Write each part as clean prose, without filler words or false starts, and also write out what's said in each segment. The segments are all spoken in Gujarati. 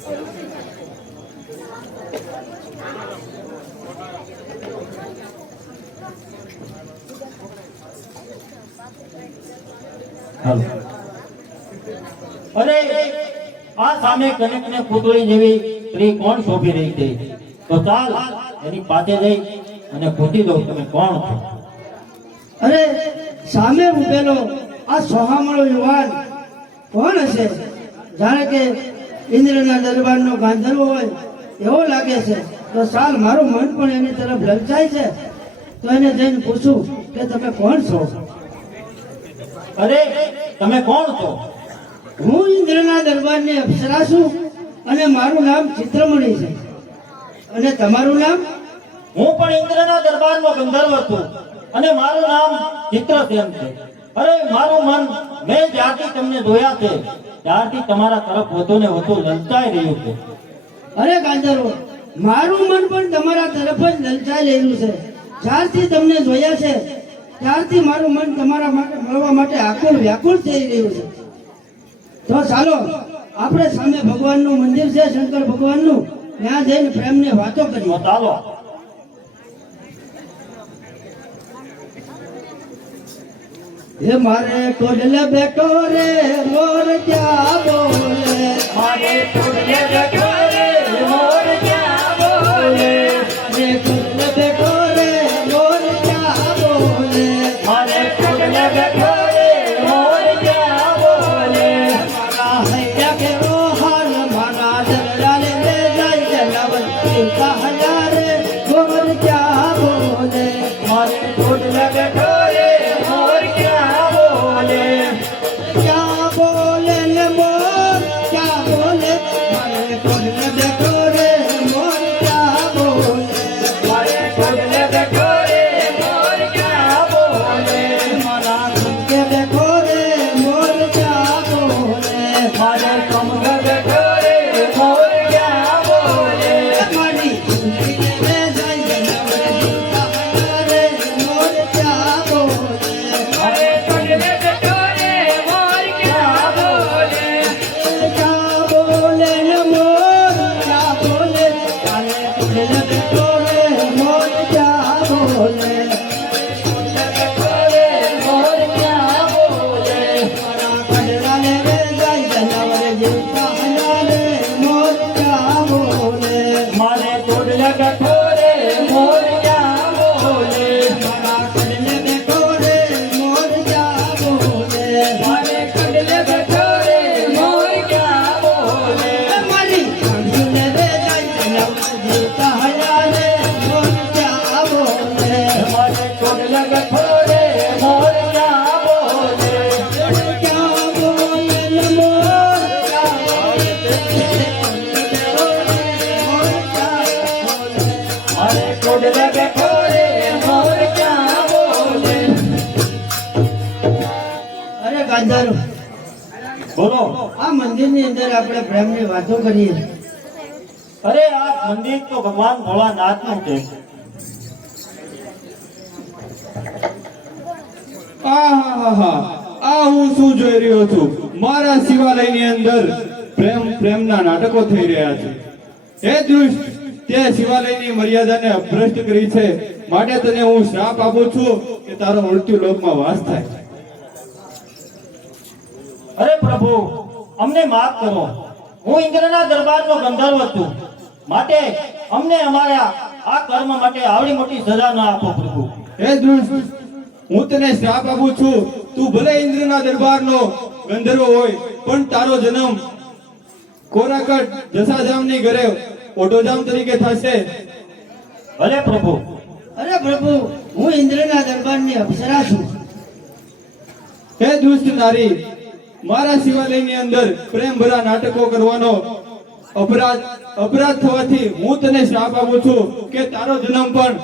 અરે આ સામે કનક ને પૂતળી જેવી સ્ત્રી કોણ શોભી રહી છે? તો ચાલ એની પાસે જઈ અને પૂછી દઉં તમે કોણ છો? અરે સામે ઉભેલો આ સોહામણો યુવાન કોણ હશે? જાણે કે ઇન્દ્રના દરબારનો ગાંધર્વ હોય એવો લાગે છે. તો ચાલ, મારું મન પણ એની તરફ લલચાય છે. તો એને જઈને પૂછું કે તમે કોણ છો? અરે તમે કોણ છો? હું ઇન્દ્રના દરબારની અપ્સરા છું અને મારું નામ ચિત્રમણી છે. અને તમારું નામ? હું પણ ઇન્દ્રના દરબારનો ગંધર્વ છું અને મારું નામ ચિત્રસેન છે. અરે મારું મન મેં જ્યારથી તમને જોયા છે ત્યારથી તમારા તરફ વધુ ને વધુ લલચાઈ રહ્યું છે. અરે ગાંધર્વ, મારું મન પણ તમારા તરફ જ લલચાઈ રહ્યું છે. જ્યારથી તમને જોયા છે ત્યારથી મારું મન તમારા માટે મળવા માટે આકુળ વ્યાકુળ થઈ રહ્યું છે. તો ચાલો, આપણે સામે ભગવાનનું મંદિર છે, શંકર ભગવાનનું, ત્યાં જઈને પ્રેમની વાતો કરીએ. ચાલો. હે મારે ટોડલે બેઠો રે મોર ક્યાં બોલે, મારે ટોડલે બેઠો રે મોર ક્યાં બોલે, રે ટોડલે બેઠો રે મોર ક્યાં બોલે, મારે ટોડલે બેઠો રે મોર ક્યાં બોલે, મારા હૈયા કેરો હાલ મારા દરડાલે લે જાય જલાવતી કહ્યા રે મોર ક્યાં બોલે, મારે ટોડલે બેઠો રે મોર ક્યાં બોલે, ક્યાં બોલે ને મોર ક્યાં બોલે, મારે ટોડલે બેઠો રે મોર ક્યાં બોલે, મારે ટોડલે બેઠો રે મોર ક્યાં બોલે, મારા ગંગે બેઠો રે મોર ક્યાં બોલે, મારે કમળ બેઠો રે મોર ક્યાં બોલે, મારી ઝૂંપડી લે જાય જનાવર જીવતા રે મોર ક્યાં બોલે, મારે ટોડલે બેઠો રે મોર ક્યાં બોલે, ક્યાં બોલે ને મોર ક્યાં બોલે, મારે ટોડલે બેઠો રે મોર ક્યાં બોલે, બેઠો રે મોર ક્યાં બોલે, મારા કડલા લે જાય જનાવર જીવતા રે મોર ક્યાં બોલે, મારે ટોડલે બેઠો રે મોર ક્યાં બોલે, મારા કડલે બેઠો રે મોર ક્યાં બોલે, મારે ટોડલે બેઠો રે મોર ક્યાં બોલે, મારી કાંઠુલે રે જાય જનાવર જીવતા રે મોર ક્યાં બોલે, મારે ટોડલે બેઠો રે મોર ક્યાં બોલે, ક્યાં બોલે ને મોર ક્યાં બોલે, મોર ક્યાં બોલે, મારે ટોડલે બેઠો રે મોર ક્યાં બોલે. અરે ગાંધર્વ, બોલો. આ મંદિરની અંદર આપણે પ્રેમની વાતો કરીએ. અરે આ મંદિર તો ભગવાન ભોળાનાથનું છે. આ હું શું જોઈ રહ્યો છું? મારા શિવાલયની અંદર પ્રેમના નાટકો થઈ રહ્યા છે. હે દુષ્ટ, તે શિવાલયની મર્યાદાને ભ્રષ્ટ કરી છે. માટે તને હું શ્રાપ આપું છું કે તારો મૃત્યુ લોકમાં વાસ થાય. અરે પ્રભુ, અમને માફ કરો. હું ઇન્દ્રના દરબારનો ગંધર્વ છું, માટે અમને અમારા આ કર્મ માટે આવડી મોટી સજા ના આપો પ્રભુ. હે દુષ્ટ, હું તને શ્રાપ આપું છું. તું ભલે ઇન્દ્રના દરબારનો ગંધર્વ હોય, પણ તારો જન્મ કોરાકટ જસાજામની ઘરે ઓઢોજામ તરીકે થશે. ભલે પ્રભુ. અરે પ્રભુ, હું ઇન્દ્રના દરબારની અપ્સરા છું. હે દુષ્ટ નારી, મારા શિવાલયની અંદર પ્રેમ ભરા નાટકો કરવાનો અપરાધ થવાથી હું તને શ્રાપ આપું છું કે તારો જન્મ પણ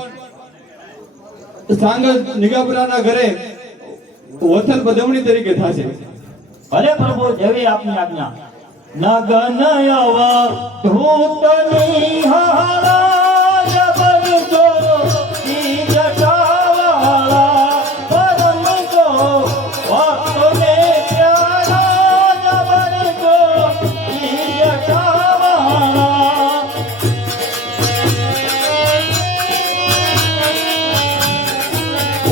સાંગલ નિગાપરાના ઘરે વથલ બદમણી તરીકે થશે. ભલે પ્રભુ, જેવી આપની આજ્ઞા. નગનયવ ધૂતની હારા જબરજો ઈ જટાવાળા પરમજો ભક્તને પ્યારા જબરજો ઈ જટાવાળા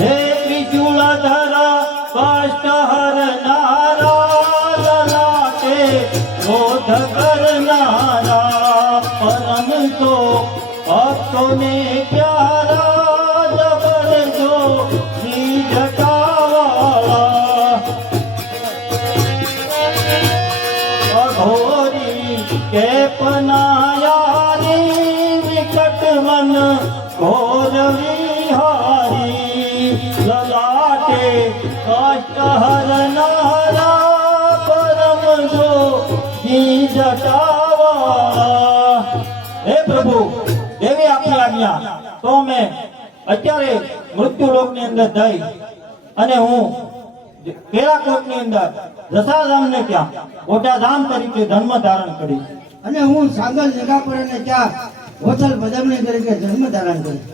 હે ત્રિશુલધર કષ્ટ હરનારા લલાટે ક્રોધ કરનારા પરમ તો ભક્તોને પ્યારા જબર જો જી જટાવાળા અઘોરી કે પનાયારી વિકટ મન ઘોર વિહારી લલાટે કષ્ટ હરનારા પરમ જો જી જટાવાળા હે પ્રભુ દેવી આપની આજ્ઞા તો મેં અત્યારે મૃત્યુ લોકની અંદર જઈ અને હું કેરાકોટની અંદર દશાધામને ત્યાં મોટા ધામ તરીકે જન્મ ધારણ કરીશ. અને હું સાગર જગાપરાને ત્યાં વત્સલ પદમણી તરીકે જન્મ ધારણ કરીશ.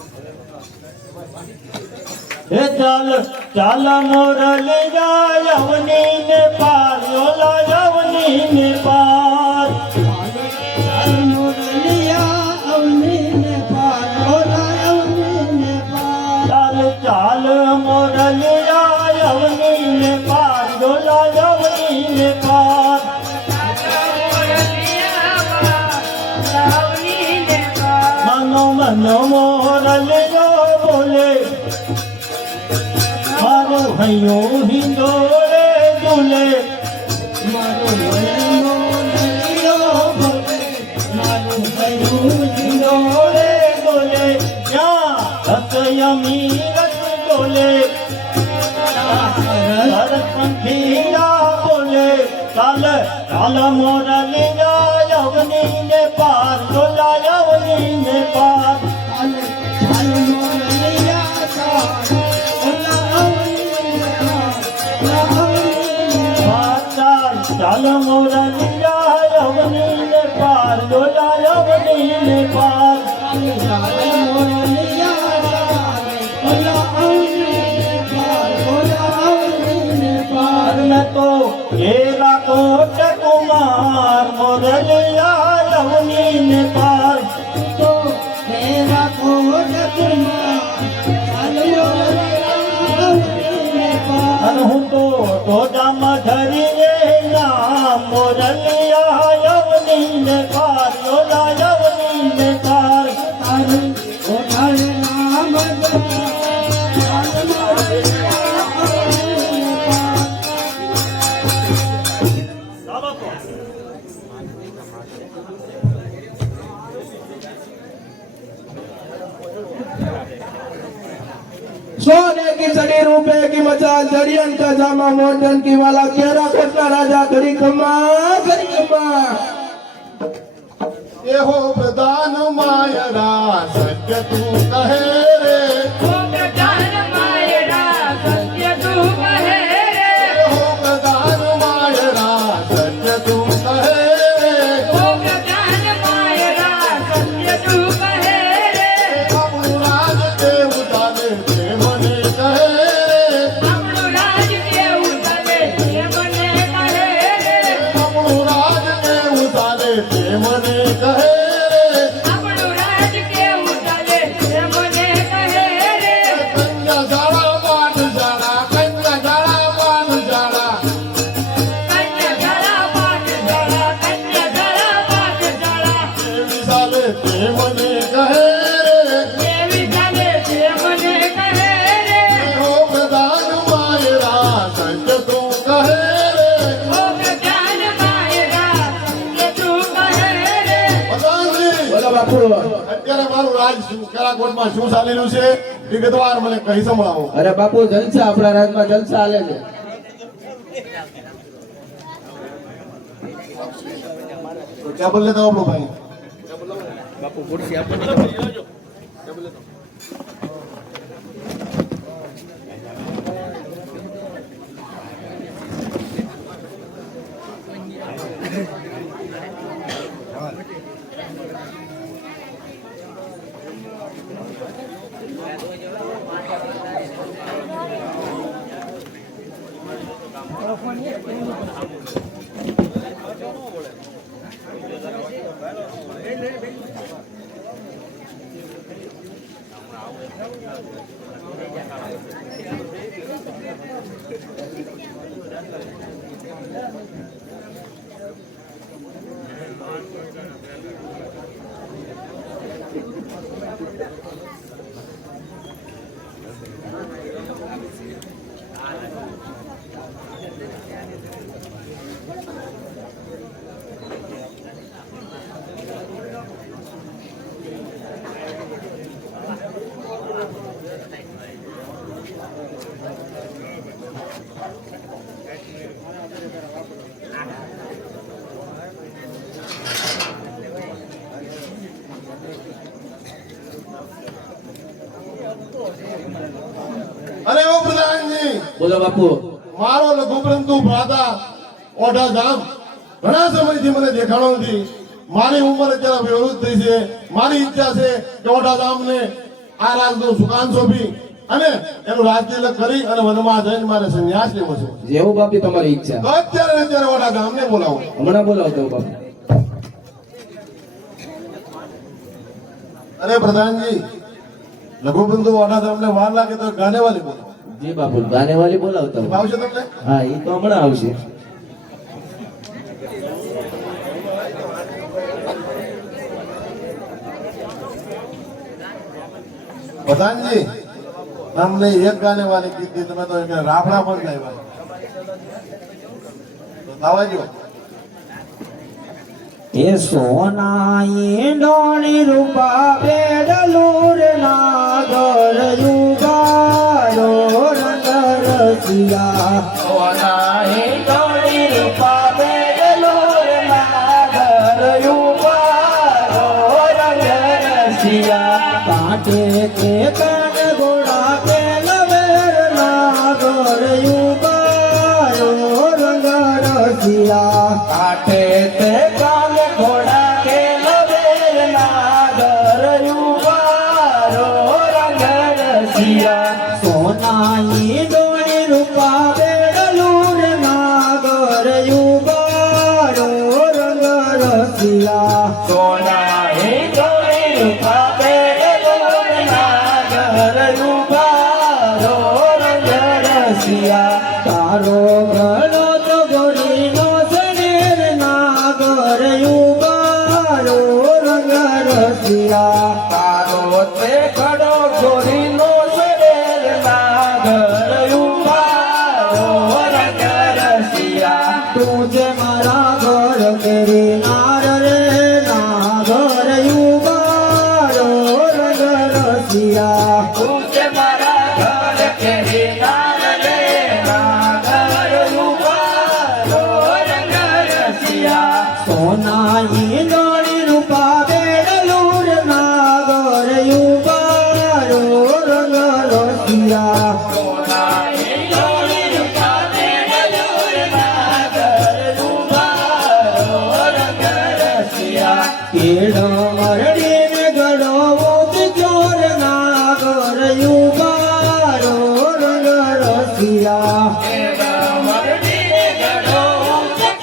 હે ચાલ ચાલ મોરલી જાય અવની ને પાર યોલા અવની ને પાર ચાલ મોરલિયા અવનીને પાર, ઓલા અવનીને પાર. ચાલ ચાલ મોરલી જાય અવની ને પાર યોલા અવની ને પાર મનો મનો મોરલિયો બોલે મારો હૈયો હિંદોળે ઝૂલે મારો વરનો નલિયો ભલે, મારો ભયું હિંદોળે ડોલે ત્યાં રસયમી રસ ડોલે હરપંખીડા બોલે ચાલ ચાલ મોરલી જાય અવની ને પાર ડોલા અવની ને પાર ચાલ ચાલ મોરલિયા ચાલ, ઓલા અવનીને પાર, ઓલા અવનીને પાર. ચાલ ચાલ મોરલી જાય અવની ને પાર ડોલા અવની ને પાર ચાલ મોરલિયા ચાલ, ઓલા અવનીને પાર, ઓલા અવનીને પાર. મેં તો કેરાકોટ કુમાર મોરલિયા અવની ને પાર તો તેરા કોટ કુમાર, ચાલ મોરલિયા અવનીને પાર. અને હું તો ટોટામાં ધરી નામ મોરલિયા અવની ને પાર ડોલા અવની ને પાર તારું ઓઢાળ નામ જપા, ચાલ મોરલિયા અવનીને પાર. सोने की सड़ी रुपए की मचाल जड़ियन का जामा मोर्जन की वाला केरा कोटना राजा घड़ी कमा ये हो प्रधान मायरा सत्य तू कहे रे ये हो प्रधान मायरा सत्य तू कहे रे આપણું રાજ કેવું ચાલે તે મને કહે આપણું રાજ કેવું ચાલે તે મને કહે કન્યા જાળા પાન જાળા એવી ચાલે તે મને કહે રે એ હો પ્રધાન માયરા સત્ય તું કહે રે પ્રધાનજી बोलो बापू અત્યારે મારું રાજ કેરાકોટમાં શું ચાલેલું છે વિગતવાર મને કહી સંભળાવો अरे बापू जलसा अपना राज में जलसा आले छे તો ક્યાં બોલ લેતા આપણો ભાઈ અરે ઓ પ્રધાનજી, બોલો બાપુ. મારો લઘુપ્રંતુ ભ્રાતા ઓઢા ગામ ઘણા સમયથી મને દેખાણો નથી. મારી ઉંમર અત્યારે વિવૃદ્ધ થઈ છે. મારી ઈચ્છા છે કે ઓઢા ગામને આ રાજનું સુકાન સોંપી અને એનું રાજતિલક કરી અને વનમાં જઈને મારે સંન્યાસ લેવો છે. જેવું બાપી તમારી ઈચ્છા. તો અત્યારે ને અત્યારે ઓઢા ગામને બોલાવો. હમણાં બોલાવતો બાપુ. અરે પ્રધાનજી, લઘુપ્રંતુ ઓઢા ગામને વાર લાગે તો ગાનેવાલી બોલાવો. જી બાપુ, ગાનેવાલી બોલાવતા. આવશે તમને? હા, એ તો હમણાં આવશે. પ્રધાનજી, તમને એક ગાનેવાલી કીધી, તમે તો એક રાફડા પણ લાવ્યા. તો લાવવા જો. એ સોના ઈંડોળી રૂપા બેડલુર નાગર યુગારો રંગ રસિયા. સોના ઈંડોળી રૂપા બેડલુર નાગર યુગારો રંગ રસિયા. કાંઠે તે કાન ગોળા કે લવેર નાગર યુગારો રંગ રસિયા. કાંઠે તે કાન ઘોડા કે લવેર નાગર યુવારો રંગ રસિયા. સોના ઈંડોળી રૂપા બેડલુર નાગર યુવારો રંગ રસિયા. સોના ઈંડોળી રૂપા બેડલુર નાગર યુવારો રંગ રસિયા. તારો ગળો તો ગોરીનો શરીર નાગર યુવારો રંગ રસિયા. તારો તે ખડો ગોરીનો શરીર નાગર યુવારો રંગ રસિયા. તું જે મારા ઘર કેરી નાર રે નાગર યુવારો રંગ રસિયા. તું જે મારા ઘર કેરી નાર રે નાગર યુવારો રંગ રસિયા. સોના ઈંડોળી રૂપા બેડલુર નાગર યુવારો રંગ રસિયા. સોના ઈંડોળી રૂપા બેડલુર નાગર યુવારો રંગ રસિયા. કેડ મરડીને ગળો ચોર નાગર યુવારો રંગ રસિયા. કેડ મરડીને ગળો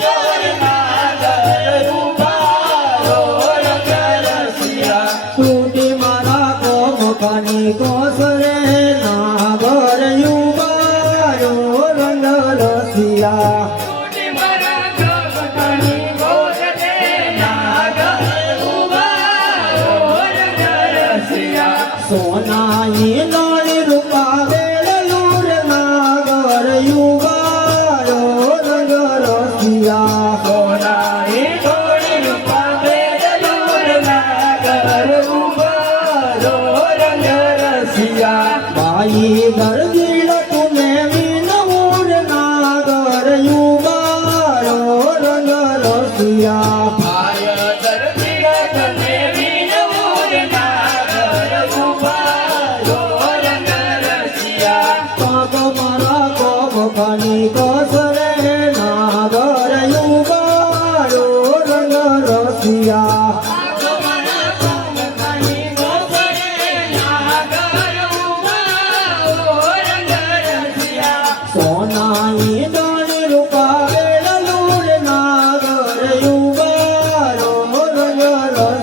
ચોર નાગર યુવારો રંગ રસિયા. તૂટી મારા કોમકાની કોસરે નાગર યુવારો રંગ રસિયા. તૂટી મારા કોમકાની કોસરે નાગર યુવારો રંગ રસિયા. સોના ઈંડોળી રૂપા બેડલુર નાગર યુવારો રંગ રસિયા. સોના ઈંડોળી રૂપા બેડલુર નાગર યુવારો રંગ રસિયા. બાઈ ગરગીલ તુમે વિનમૂર નાગર યુવારો રંગ રસિયા. બાય ગરગીલ તુમે વિનમૂર નાગર યુવારો રંગ રસિયા. પાક મારા કોમકાની કોસરે નાગર યુવારો રંગ રસિયા. સોના ઈંડોળી રૂપા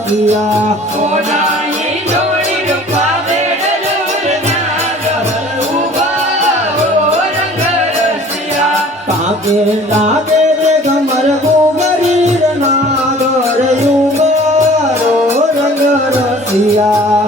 રસિયા સોનાની જોડી રૂપા બેડલુર નાગર ઉભા હો રંગ રસિયા કાકે લાગે રે ગમર ગુગરી નાગર યુગારો રંગ રસિયા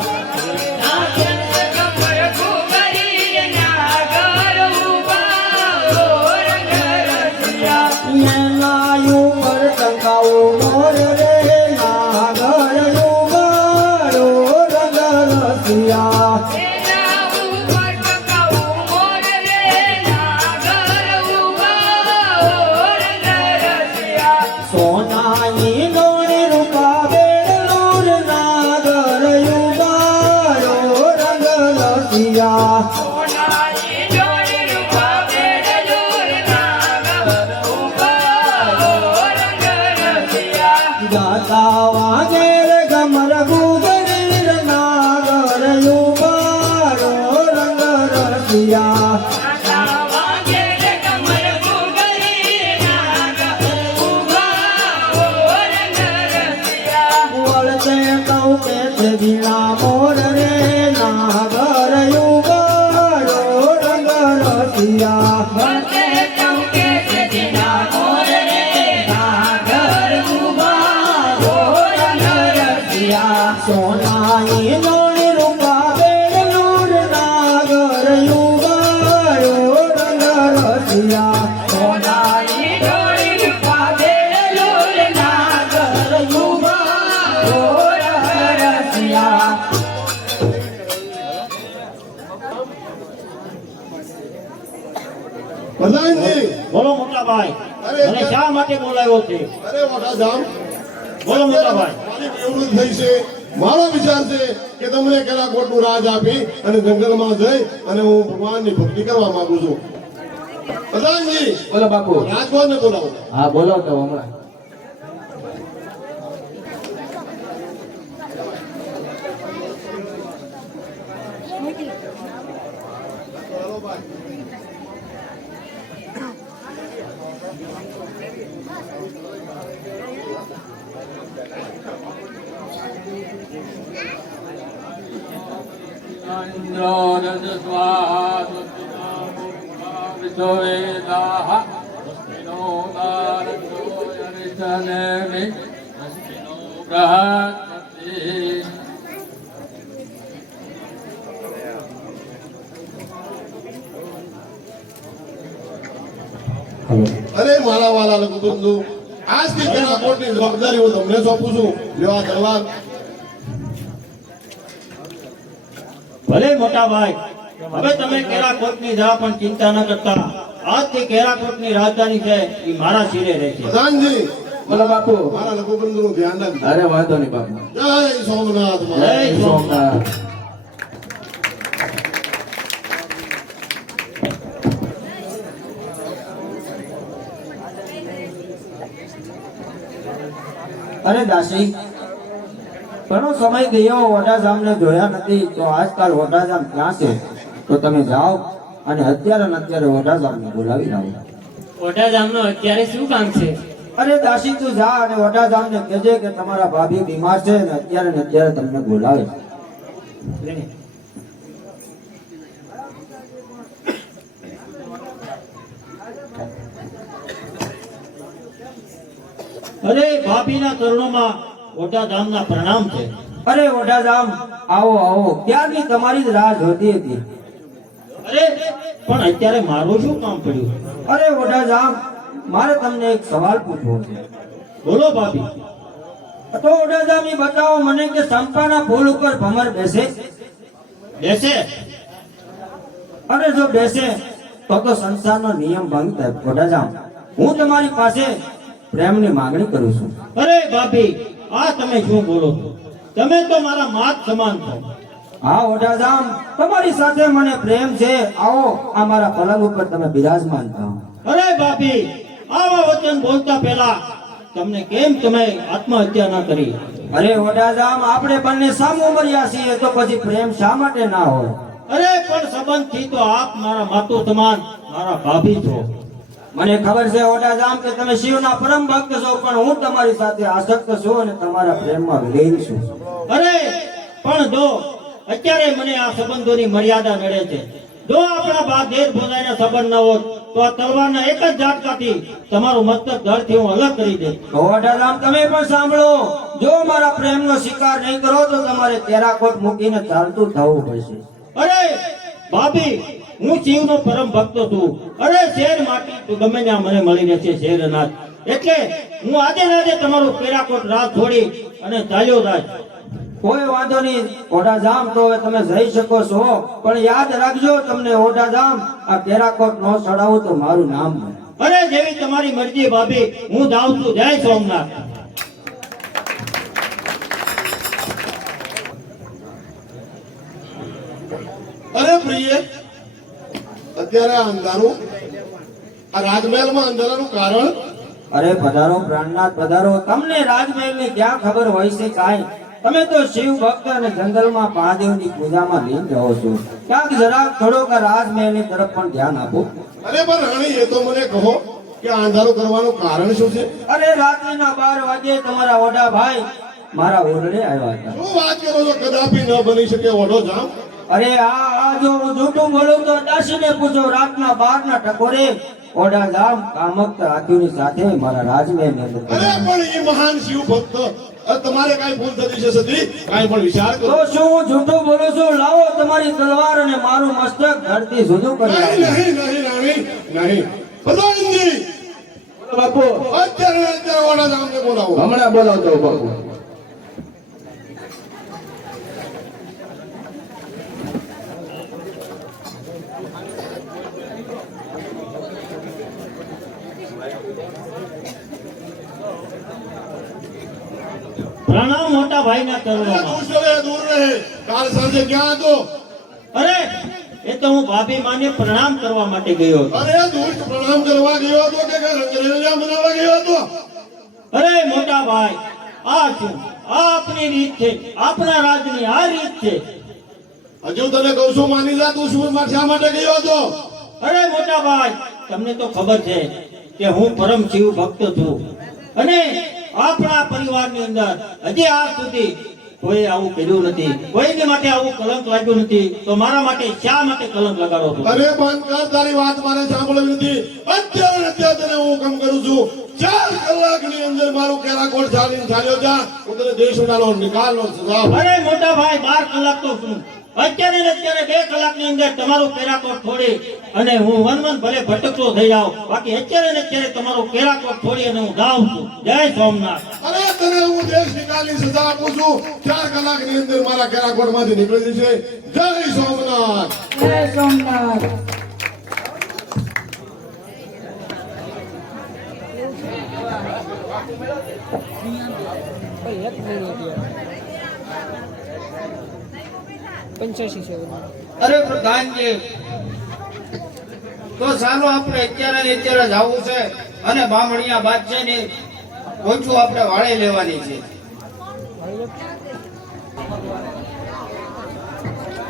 નાચન કમર કુગરી નાગર ઉભા હો રંગ રસિયા નાયું પર ટંકાવો મોર રે નાગર યુગારો રંગ રસિયા એના ઉપર ટકાવું મોર રે નાગર ઉભા હો રંગ રસિયા સોનાની ગોળી રૂપા બેડલુર નાગર યુગારો રંગ રસિયા સોનાની જોડી રૂપા બેડલુર નાગર ઉભા હો રંગ રસિયા ગાતા વાગે રે ગમર ગુગરીર નાગર યુગારો રંગ રસિયા નાચા વાગે રે કમર કુગરી નાગર ઉભા હો રંગ રસિયા વળતે કૌ કે છે વીણા મોર રે નાગર યુગારો રંગ રસિયા વળતે ટંકે છે દીના મોર રે નાગર ઉભા હો રંગ રસિયા સોનાની ગોળી રૂપા બેડલુર નાગર યુગારો રંગ રસિયા સોનાની જોડી રૂપા બેડલુર નાગર ઉભા હો રંગ રસિયા પ્રધાનજી બોલો મોટા ભાઈ અરે, મને શા માટે બોલાવ્યો છે અરે મોટા જામ બોલો મોટા ભાઈ મારી નિવૃત્ત થઈ છે મારો વિચાર છે કે તમને કેરાકોટનું રાજ આપી અને જંગલમાં જઈ અને હું ભગવાનની ભક્તિ કરવા માંગુ છું પ્રધાનજી બોલો બાપુ રાજકોટને બોલાવો હા બોલો તો હમણાં અરે મારા વાલા લઘુબંધુ આજથી કેરાકોટની જવાબદારી હું તમને સોંપું છું લેવા દરબાર ભલે મોટા ભાઈ હવે તમે કેરાકોટની જરા પણ ચિંતા ન કરતા આજથી કેરાકોટની રાજધાની છે એ મારા શિરે રહેશે પ્રધાનજી બોલો બાપુ મારા લઘુબંધુનું ધ્યાન રાખજો અરે વાંધો નહીં બાપુ જય સોમનાથ જય મહારાજ. સોમનાથ. અરે દાસી ઘણો સમય ગયો વડાજામને જોયા નથી તો આજકાલ વડાજામ ક્યાં છે તો તમે જાઓ અને અત્યારે ને અત્યારે વડાજામને બોલાવી લાવો ઓઢા જામનો અત્યારે શું કામ છે? અરે દાસી તું જા અને વડાજામને કહેજે કે તમારા ભાભી બીમાર છે ને અત્યારે તમને બોલાવે છે અરે ભાભીના ચરણોમાં મોટા ધામના પ્રણામ છે અરે વડાજામ આવો આવો ક્યારની તમારી જ રાહ જોતી હતી અરે પણ અત્યારે મારું શું કામ પડ્યું અરે વડાજામ મારે તમને એક સવાલ પૂછવો છે બોલો ભાભી તો વડાજામ એ બતાવો મને કે સંપાના ફૂલ ઉપર ભમર બેસે બેસે અને જો બેસે તો સંસારનો નિયમ ભંગ થાય વડાજામ હું તમારી પાસે પ્રેમની માંગણી કરું છું અરે ભાભી આ તમે શું બોલો છો તમે તો મારા માત સમાન છો હા વડાજામ તમારી સાથે મને પ્રેમ છે આવો આ મારા પલંગ ઉપર તમે બિરાજમાન થાઓ અરે ભાભી આવા વચન બોલતા પહેલા તમને કેમ તમે આત્મહત્યા ના કરી અરે વડાજામ આપણે બંને સામું મર્યા છીએ તો પછી પ્રેમ શા માટે ના હોય અરે પણ સંબંધથી તો આપ મારા માતો સમાન મારા ભાભી છો મને ખબર છે ઓડાજામ કે તમે શિવના પરમ ભક્ત છો, પણ હું તમારી સાથે આસક્ત છું અને તમારા પ્રેમમાં વિલીન છું. અરે પણ જો અત્યારે મને આ સંબંધોની મર્યાદા નડે છે. જો આપણા બા દેર ભોજાઈના સંબંધ ન હોત તો આ તલવારના એક જ ઝાટકાથી તમારું મસ્તક ધડથી હું અલગ કરી દે. ઓડાજામ તમે પણ સાંભળો, જો મારા પ્રેમનો શિકાર નહીં કરો તો તમારે તેરાકોટ મૂકીને ચાલતું થવું પડશે. અરે ભાભી, હું શિવનો પરમ ભક્ત છું. અરે શેર માટી તું ગમે ત્યાં મને મળી રહેશે શેરનાથ. એટલે હું આજે ને આજે તમારું કેરાકોટ રાત છોડી અને ચાલ્યો જાય. કોઈ વાંધો નહીં ઓડાજામ, તો હવે તમે જઈ શકો છો, પણ યાદ રાખજો તમને ઓડાજામ આ તેરાકોટ નો ચડાવું તો મારું નામ બને. અરે જેવી તમારી મરજી ભાભી, હું જાઉં છું. જય સોમનાથ. અરે પ્રિય, અત્યારે આ અંધારું, આ રાજમહેલમાં અંધારાનું કારણ? અરે પધારો પ્રાણનાથ પધારો. તમને રાજમહેલની ક્યાં ખબર હોય છે કાંઈ? તમે તો શિવ ભક્ત અને જંગલમાં મહાદેવની પૂજામાં લીન રહો છો. ક્યાંક જરાક થોડોક આ રાજમહેલની તરફ પણ ધ્યાન આપો. અરે પણ રાણી, એ તો મને કહો કે આ અંધારું કરવાનું કારણ શું છે? અરે રાત્રિના 12 વાગે તમારા ઓઢા ભાઈ મારા ઓરડે આવ્યા હતા. શું વાત કરો છો? કદાપી ન બની શકે ઓઢો જામ. અરે આ જો હું જૂઠું બોલું તો દાસીને પૂછો. રાતના 12 ના ટકોરે ઓઢા જામ કામક હાથીની સાથે મારા રાજમહેલની અંદર અરે પણ એ મહાન શિવ ભક્ત, તમારે કાંઈ ભૂલ થતી છે સતી? કાંઈ પણ વિચાર કરો. તો શું હું જૂઠું બોલું છું? લાવો તમારી તલવાર અને મારું મસ્તક ધરતી જુદું કરી નહીં આપો. નહીં નહીં રાણી, નહીં. પ્રધાનજી, બાપુ અત્યારે ઓઢા જામને બોલાવો. હમણાં બોલાવતો બાપુ. પ્રણામ મોટા ભાઈના અરે ચરણોમાં. દૂર રહે, દૂર રહે. કાલ સાંજે ક્યાં હતો? અરે એ તો હું ભાભી માને પ્રણામ કરવા માટે ગયો હતો. અરે દુષ્ટ પ્રણામ કરવા ગયો હતો કે રંગરેલિયા મનાવવા ગયો હતો? અરે મોટા ભાઈ, આ શું? આ આપણી રીત છે, આપણા રાજની આ રીત છે. હજુ તને કહું છું, માની જા. તું શું શા માટે ગયો હતો? અરે મોટા ભાઈ, તમને તો ખબર છે કે હું પરમ શિવ ભક્ત છું અને આપણા પરિવારની અંદર હજી આજ સુધી કોઈ આવું કર્યું નથી. કોઈને માટે આવું કલંક લાગ્યું નથી. તો મારા માટે શા માટે કલંક લગાડો છો? અરે બંધ કર, તારી વાત મારે સાંભળવી નથી. અત્યારે તને હું હુકમ કરું છું, 4 કલાકની અંદર મારું કેરાકોટ ચાલ્યો જા. હું તને દેશોડાનો નિકાલનો સજા આપું. અરે મોટા ભાઈ, 12 કલાક તો શું, અત્યારે ને અત્યારે 2 કલાકની અંદર તમારું કેરાકોટ છોડી અને હું વન ભલે ભટકતો થઈ જાઉં, બાકી અત્યારે ને અત્યારે તમારું કેરાકોટ છોડી અને હું જાઉં છું. જય સોમનાથ. અરે તને હું દેશ નિકાલની સજા આપું છું. 4 કલાકની અંદર મારા કેરાકોટ માંથી નીકળી જશે. જય સોમનાથ. જય સોમનાથ. અરે પ્રધાનજી, તો ચાલો આપણે અત્યારે ને અત્યારે જવું છે અને બામણિયા બાદશાહની ઓછું આપણે વાળે લેવાની છે.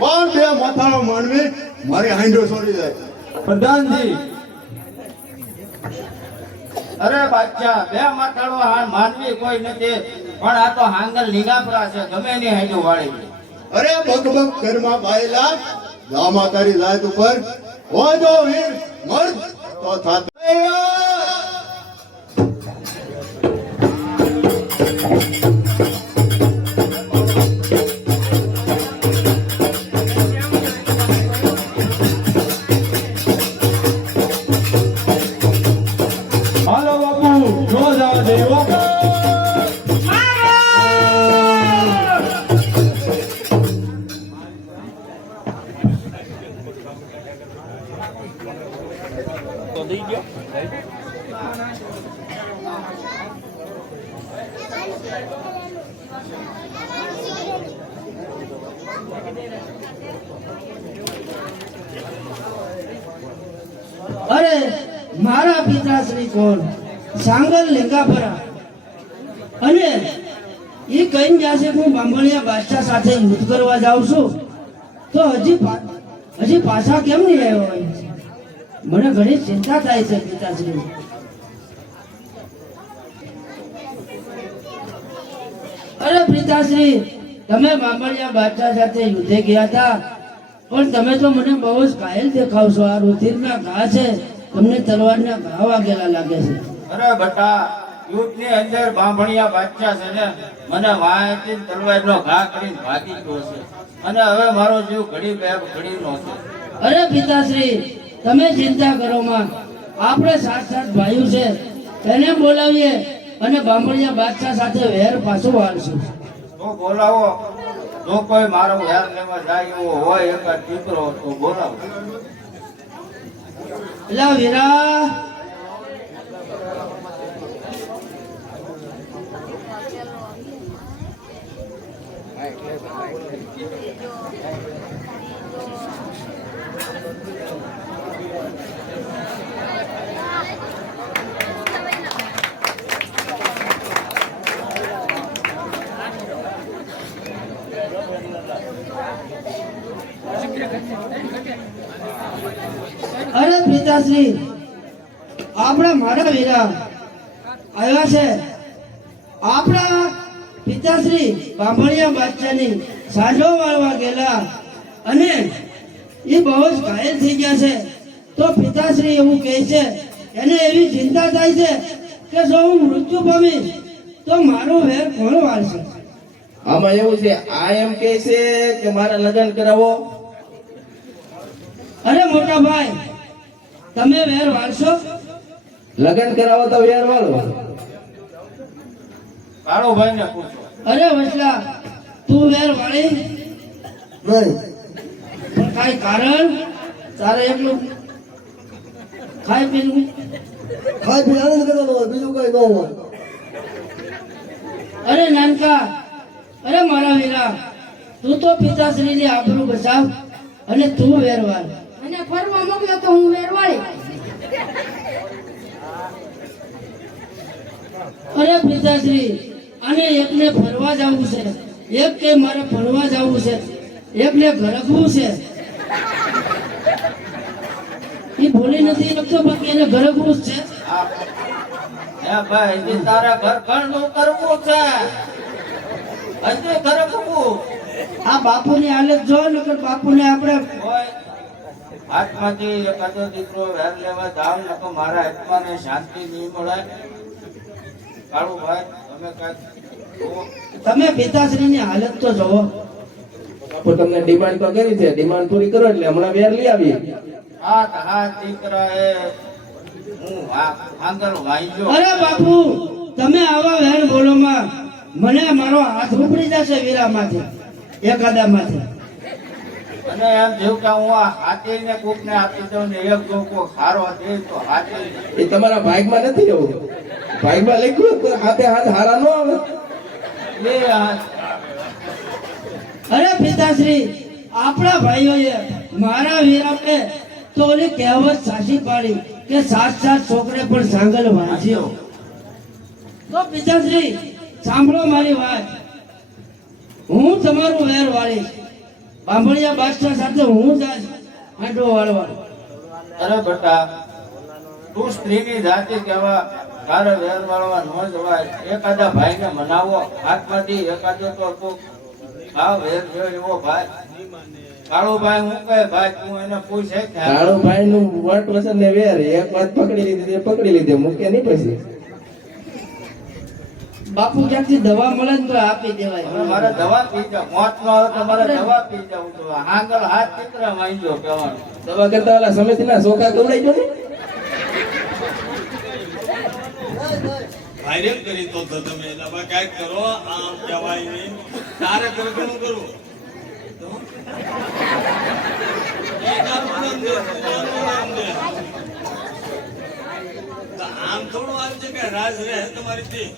પણ બે માથાનો માનવી મારી હાંડો છોડી જાય. પ્રધાનજી, અરે બાદશાહ, 2 માથાળો માનવી કોઈ નથી, પણ આ તો હાંગલ લીગાપરા છે. ગમે એની હાંડો વાળી લે. અરે બકબક ઘરમાં બાયલા ગામા તારી જાત ઉપર હોય જો વીર મર્દ તો થાત. હાલો બાપુ, જો જવા દે બાપુ. અરે મારા પિતાશ્રી કોણ? સાંગલ લીંગાપરા. અને એ કહીને જશે હું બાંભણિયા બાદશાહ સાથે યુદ્ધ કરવા જાઉં છું, તો હજી પાછા કેમ નહીં આવ્યો હોય? મને ઘણી ચિંતા થાય છે પિતાશ્રી. અરે પિતાશ્રી, તમે બાંભણિયા બાદશાહ સાથે યુદ્ધે ગયા હતા, પણ તમે તો મને બહુ જ ઘાયલ દેખાવ છો. આ રુધિરના ઘા છે, તમને તલવારના ઘા વાગેલા લાગે છે. અરે બટા, યુદ્ધની અંદર બાંભણિયા બાદશાહ છે ને મને વાંચી તલવારનો ઘા કરીને ભાગી ગયો છે, અને હવે મારો જીવ ઘડી બે ઘડીનો છે. અરે પિતાશ્રી, તમે ચિંતા કરો માં. આપણે સાત ભાઈઓ છે, એને બોલાવીએ અને બાંભણિયા બાદશાહ સાથે વેર પાછું વાળશું. તો બોલાવો. જો કોઈ મારો વેર લેવા જાય એવો હોય એક જ દીકરો તો બોલાવો. એલા વીરા, અરે પિતાશ્રી, આપણા મારા વીરા આવ્યા છે. આપણા પિતાશ્રી બાંભણિયા બાદશાહની સાંજો વાળવા ગયેલા અને એ બહુ જ ઘાયલ થઈ ગયા છે. તો પિતાશ્રી એવું કહે છે, એને એવી ચિંતા થાય છે કે જો હું મૃત્યુ પામીશ તો મારો વેર કોણ વાળશે? આમાં એવું છે, આ એમ કહે છે કે મારા લગ્ન કરાવો. અરે મોટા ભાઈ, તમે વેર વાળશો? લગ્ન કરાવો તો વેર વાળો. કાળુભાઈ ને પૂછો. અરે વસલા, તું વેર વાળી? નહીં. પણ કાંઈ કારણ? તારે એકલું ખાઈ પીવું? ખાઈ પી આનંદ કરવાનો હોય, બીજું કઈ ન હોય. અરે નાનકા, અરે મારા વીરા, તું તો પિતાશ્રીની આબરૂ બચાવ અને તું વેર વાળ. અને ફરવા મોકલ્યો તો હું વેરવાળી. અરે પિતાશ્રી, અને એકને ફરવા જવું છે, એક કે મારે ભણવા જવું છે, એકને ઘરકવું છે. એ ભૂલી નથી શકતો, બાકી એને ઘરકવું જ છે. હે ભાઈ, હજી તારા ઘર ઘરનું કરવું છે, હજી ઘર કરવું આ બાપુની હાલત જો, નકર બાપુને આપણે હોય. હાથમાંથી એકાદો દીકરો વેર લેવા જાવ ને તો મારા આત્માને શાંતિ નહીં મળે. કાળુભાઈ, તમે કઈ જુઓ. તમે પિતાશ્રીની હાલત તો જોવો. બાપુ તમને ડિમાન્ડ તો કરી છે, ડિમાન્ડ પૂરી કરો એટલે હમણાં વેર લઈ આવીએ. આ દીકરા એ હું આંગળ વાંચ્યો. અરે બાપુ, તમે આવા વેણ બોલોમાં મને મારો હાથ ઉપડી જશે વીરામાંથી, એકાદામાંથી. અને એમ જેવું કે હું આ હાથીને કોકને આપી દઉં ને એક જો કોક હારો દે તો હાથી એ તમારા ભાગમાં નથી એવું. ભાગમાં લખ્યું તો હાથે હાથ હારા ન આવે. બે હાથ. અરે પિતાશ્રી, આપણા ભાઈઓએ મારા વીરાને તો ઓલી કહેવત સાચી પાડી કે સાત છોકરે પણ સાંગલ વાંચ્યો. તો પિતાશ્રી સાંભળો મારી વાત, હું તમારું વેર વાળીશ. બાંભણિયા બાદશાહ સાથે હું જાય આંટો વાળવા. અરે બેટા, તું સ્ત્રીની જાતિ કહેવા, તારે વેર વાળવા ન જવાય. એકાદા ભાઈને મનાવો, હાથમાંથી એકાદો તો તું હા વેર જોયો એવો ભાઈ. કાળુભાઈ, હું કહે ભાઈ, તું એને પૂછે કે કાળુભાઈ નું વટ વસન ને વેર એક વાત પકડી લીધી, પકડી લીધી, મૂકે નહીં પછી. બાપુ ક્યાંકથી દવા મળે ને તો આપી દેવાય. હવે મારે દવા પી જાવ, મોત નો આવે તો મારે દવા પી જવું તો આંગળ હાથ દીકરા વાંચો કહેવાનું. દવા કરતા ઓલા સમિતિ ના સોખા કવડાઈ ગયો ને. ભાઈરેમ કરી તો તમે દવા કાંઈક કરો, આમ કહેવાય નહીં. તારે ઘર ઘણું કરવું. આમ થોડું આમ છે કે રાજ રહે તમારી થી.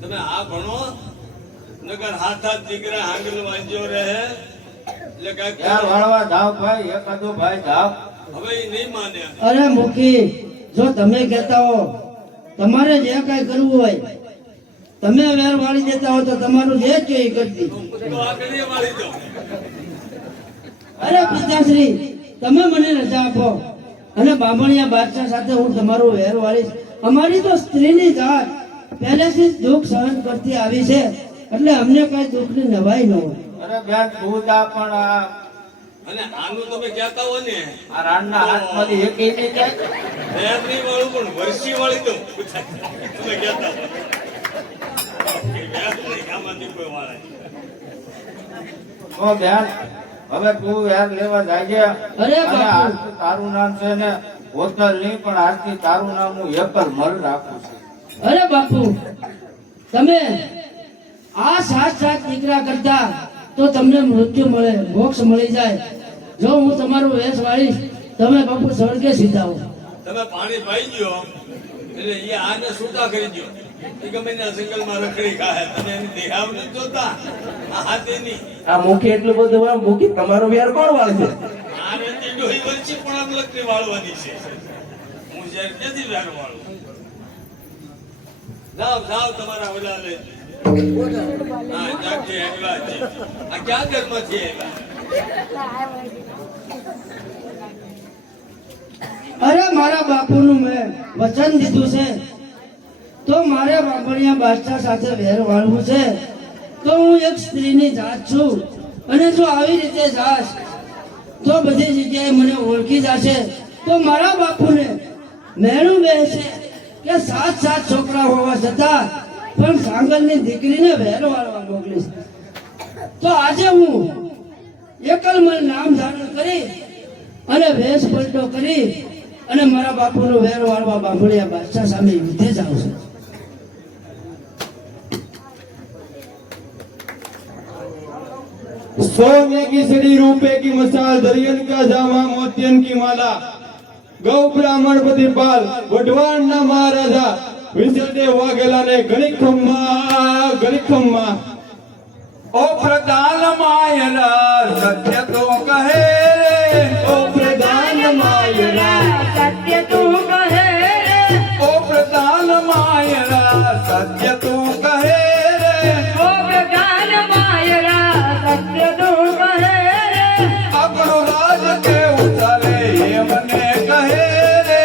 તમે આ ભણો નગર હાથ દીકરા આંગળ વાંચ્યો રહે એટલે કાંઈક યાર વાળવા જાવ ભાઈ, એકાદો ભાઈ જાવ. હવે એ નહીં માને. અરે મુખી, જો તમે કહેતા હો તમારે જે કઈ કરવું હોય, તમે વેર વાળી દેતા હો તો તમારું જે છે એ કરતી. તો આગળ વાળી દો. અરે પિતાશ્રી, તમે મને રજા આપો. અને બામણિયા બાદશાહ સાથે હું તમારો વેર વાળીશ. અમારી તો સ્ત્રીની જાત પહેલેથી જ દુઃખ સહન કરતી આવી છે, એટલે અમને કઈ દુઃખની નવાઈ ન હોય. અરે બેન તું જા, પણ આ અને આનું તમે કહેતા હો ને આ રાણના હાથમાંથી એક નહીં જાય. વેરની વાળું પણ વર્ષી વાળી તો પૂછાય. તમે કહેતા હો. એ વેર નહીં, આમાંથી કોઈ વાળે ઓ બેન હવે તું વેર લેવા જાય. અરે અને બાપુ. આજથી તારું નામ છે ને હોતલ નહીં, પણ આજથી તારું નામ હું એકલ મલ રાખું છું. અરે બાપુ, તમે આ સાત દીકરા કરતા તો તમને મૃત્યુ મળે, મોક્ષ મળી જાય. જો હું તમારું વેશ વાળીશ, તમે બાપુ સ્વર્ગે સીધા હો. તમે પાણી પાઈ ગયો એટલે એ આને છૂટા કરી દો. એ ગમે ત્યાં જંગલમાં રખડી ખાય. તમે એની દેહાવ નથી જોતા, આ હાથેની આ મુખી એટલું બધું હોય, મુખી તમારો વેર કોણ વાળે છે? આને તે ડોહી વર્ષી પણ આમ લકડી વાળવાની છે. હું જ્યારે નથી વેર વાળું. જાઓ જાઓ તમારા ઓલા લઈ. હા ત્યાંથી આવ્યા છે. આ ક્યાં ઘરમાંથી આવ્યા? અરે મારા બાપુનું મેં વચન દીધું છે, તો મારે બાપણિયા બાદશાહ સાથે વેર વાળવું છે. તો હું એક સ્ત્રીની જાત છું, અને જો આવી રીતે જાશ તો બધી જગ્યાએ મને ઓળખી જશે. તો મારા બાપુને મેણું બેસે કે સાત છોકરા હોવા છતાં પણ સાંગલની દીકરીને વેર વાળવા મોકલીશ. તો આજે હું એકલમલ નામ ધારણ કરી અને વેશ પલટો કરી અને મારા બાપુનો વેર વાળવા બાંભળિયા બાદશાહ સામે યુદ્ધે જાઉં છું. सोने की सड़ी रूपे की मसाल दरियन का जामा मोतियन की माला गौ ब्राह्मण प्रतिपाल वढवाण ना महाराजा विसर्डे वागेला ने गणिक खम्मा ઓ પ્રધાન માયરા સત્ય તો કહે રે, ओ प्रधान मायरा સત્ય તું કહે રે, ઓ પ્રધાન માયરા સત્ય તું કહે રે. ઓ પ્રધાન માયરા સત્ય તું કહે રે, આપણું રાજ કેવું ચાલે એ મને કહે રે.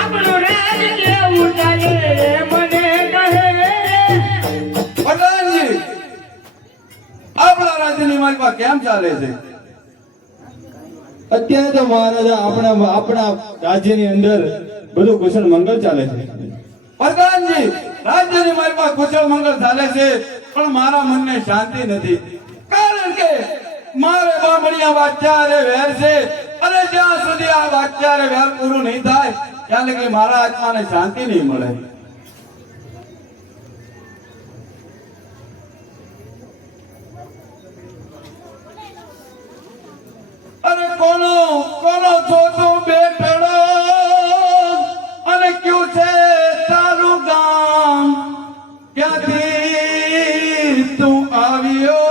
આપણું રાજ કેવું ચાલે રે મને કહે રે. પ્રધાનજી આપણા રાજ્યની માલિકા કેમ ચાલે છે? અત્યારે તો મહારાજા આપણા રાજ્યની અંદર બધું કુશળ મંગળ ચાલે છે. પ્રધાનજી રાજ્યની માલિકા કુશળ મંગળ ચાલે છે, પણ મારા મનને શાંતિ નથી. કારણ કે મારે બામણિયા વાચારે વેર છે, અને જ્યાં સુધી આ વાચારે વેર પૂરું નહીં થાય ત્યાં લગી મારા આત્માને શાંતિ નહીં મળે. અરે કોનો કોનો છો તું બેઠેલો, અને ક્યું છે તારું ગામ, ક્યાંથી તું આવ્યો,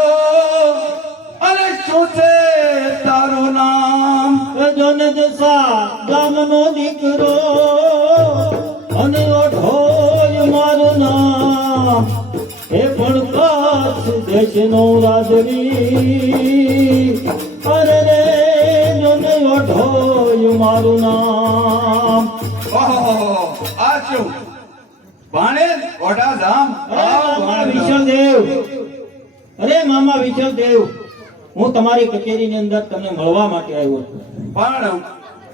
અને શું છે તારું નામ? જન દશા ગામનો દીકરો અને ઓઢોય મારું નામ. એ પણ કચ્છ દેશનો રાજવી અરે રે જન ઓઢોય મારું નામ. ઓહો આ શું ભાણેજ ઓઢા ધામ? અરે મામા વિઠ્ઠલદેવ, હું તમારી કચેરીની અંદર તમને મળવા માટે આવ્યો છું. પણ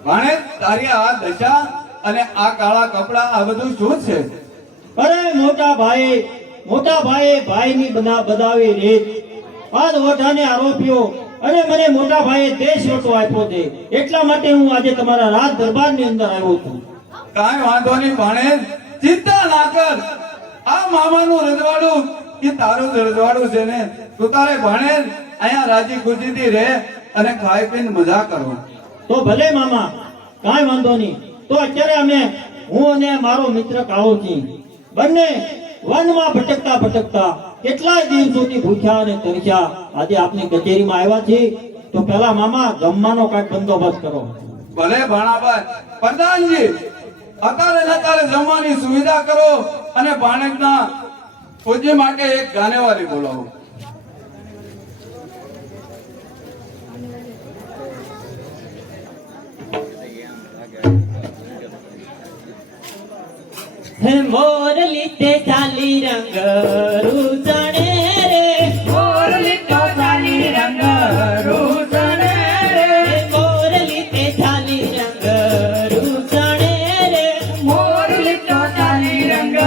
ભાણેજ તારી આ દશા અને આ કાળા કપડા આ બધું શું છે? અરે મોટા ભાઈએ ભાઈની બદાવી રીત આજ ઓઢાને આરોપ્યો અને મને મોટા ભાઈએ દેશ વટો આપ્યો છે. એટલા માટે હું આજે તમારા રાજ દરબારની અંદર આવ્યો છું. કાંઈ વાંધો નહીં ભાણેજ, ચિંતા ના કર. આ મામાનું રજવાડું એ તારું જ રજવાડું છે ને. તું તારે ભાણેજ અહીંયા રાજી ખુશીથી રહે અને ખાઈ પીને મજા કરો. તો ભલે મામા, કાંઈ વાંધો નહીં. તો અત્યારે હું અને મારો મિત્ર કાળોજી બંને વનમાં ભટકતા કેટલાય દિવસોથી ભૂખ્યા અને તરસ્યા આજે આપની કચેરીમાં આવ્યા છીએ. તો પેલા મામા જમવાનો કાંઈક બંદોબસ્ત કરો. ભલે ભાણાભાઈ. પ્રધાનજી અત્યારે જમવાની સુવિધા કરો અને ભાણેજના પૂજ્ય માટે એક ગાનેવાલી બોલાવો. હે મોરલી તે ચાલી રંગ રૂસણે રે મોરલી તો ચાલી રંગ રૂસણે રે મોરલી તે ચાલી રંગ રૂસણે રે મોરલી તો ચાલી રંગ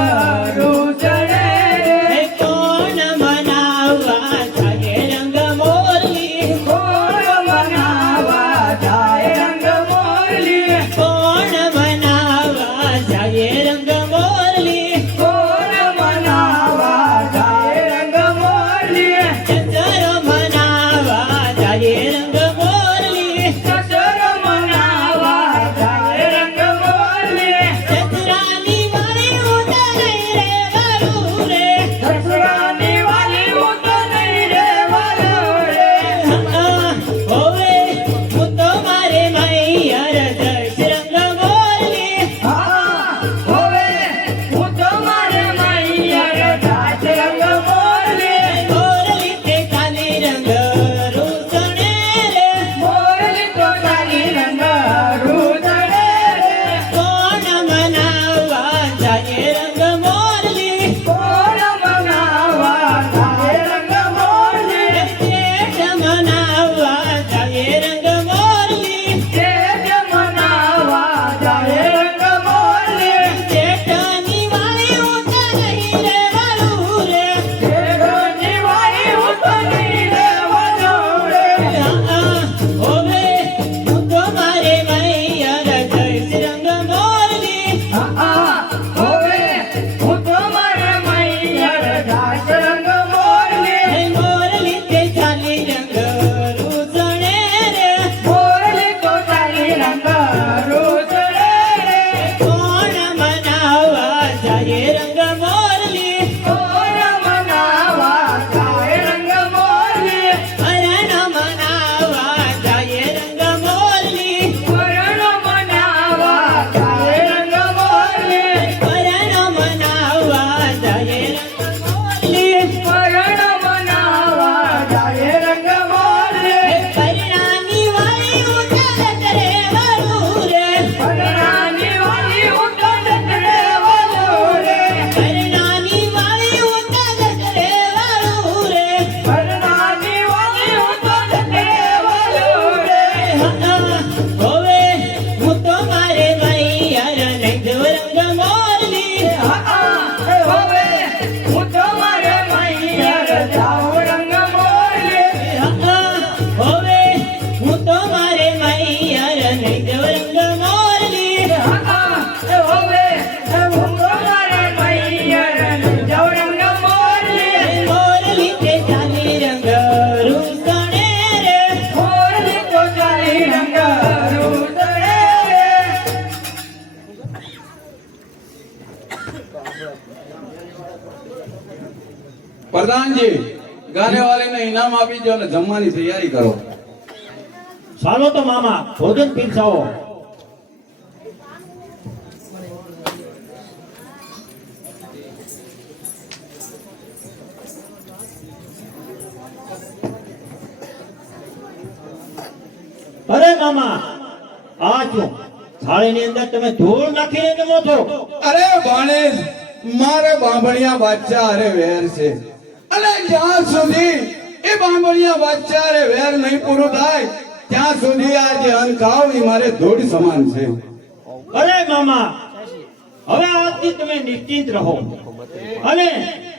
રૂસણે રે કોણ મનાવવા જાગે રંગ મોરલી કોણ મનાવા જાય રંગ મોરલી કોણ મનાવવા જાગે રંગ મોરલી કોણ મનાવા જાય રંગ મોરલી ચંદ્ર મનાવવા જાગે રંગ મોરલી સસરો મનાવા જાય રંગ મોરલી સસરાની વાળી ઉતરે રે વાલું રે સસરાની વાલી હું તો નહીં રેવાનો રે હોવે હું તો મારે મૈયર દશ રંગ મોરલી હવે હું તો મારે મૈયર દાસ રંગ મોરલી મોરલી તે કાલી રંગ રૂસણે રે મોરલી તો ચાલી રંગ રૂસણે રે કોણ મનાવવા જાય રંગ મોરલી કોણ મનાવા જાય રંગ મોરલી શેઠ મનાવવા જાય રંગ મોરલી શેઠ મનાવા જાય રંગ મોરલી શેઠની વાળી ઉતરે રે વાલું રે શેઠની વાલી હું તો નહીં રેવાનો રે હોવે હું તો મારે મૈયર દશ રંગ મોરલી હવે હું તો મારે મૈયર દાસ રંગ મોરલી મોરલી તે ચાલી રંગ રૂસણે રે મોરલી તો ચાલી રંગ રૂસણે રે કોણ મનાવવા જાય રંગ મોરલી કોણ મનાવા જાય રંગ મોરલી હરણ મનાવવા જાય રંગ મોરલી વરણ મનાવા જાય રંગ મોરલી હરણ મનાવવા જાય રંગ મોરલી વરણ મનાવા જાય રંગ મોરલી પરણાની વાળી ઉતરત રે વાલું રે વરણાની વાલી હું તો નથી રેવાનો રે પરણાની વાળી ઉતરત રે વાલું રે વરણાની વાલી હું તો નથી રેવાનો રે હોવે હું તો મારે મૈયર નહીં જો રંગ મોરલી હવે હું તો મારે મૈયર જાઉં રંગ મોરલી હોવે હું તો મારે મૈયર નહીં જો રંગ મોરલી હવે હું તો મારે મૈયર જાઉં રંગ મોરલી મોરલી તે ચાલી રંગ રૂસણે રે મોરલી તો ચાલી રંગ રૂસણે રે પ્રધાનજી ગાને વાલીને ઇનામ આપી દો અને જમવાની તૈયારી કરો. ચાલો તો મામા ભોજન પીરસાવો. અરે મામા આ શું થાળીની અંદર તમે ધૂળ નાખીને જમો છો? અરે ભાણેજ, મારે બાંભણિયા બાદશાહ અરે વેર છે અને જ્યાં સુધી એ બાંભણિયા બાદશાહ અરે વેર નહીં પૂરું થાય ત્યાં સુધી આ જે અન્ન ખાવ એ મારે ધૂળ સમાન છે. અરે મામા હવે આજથી તમે નિશ્ચિંત રહો અને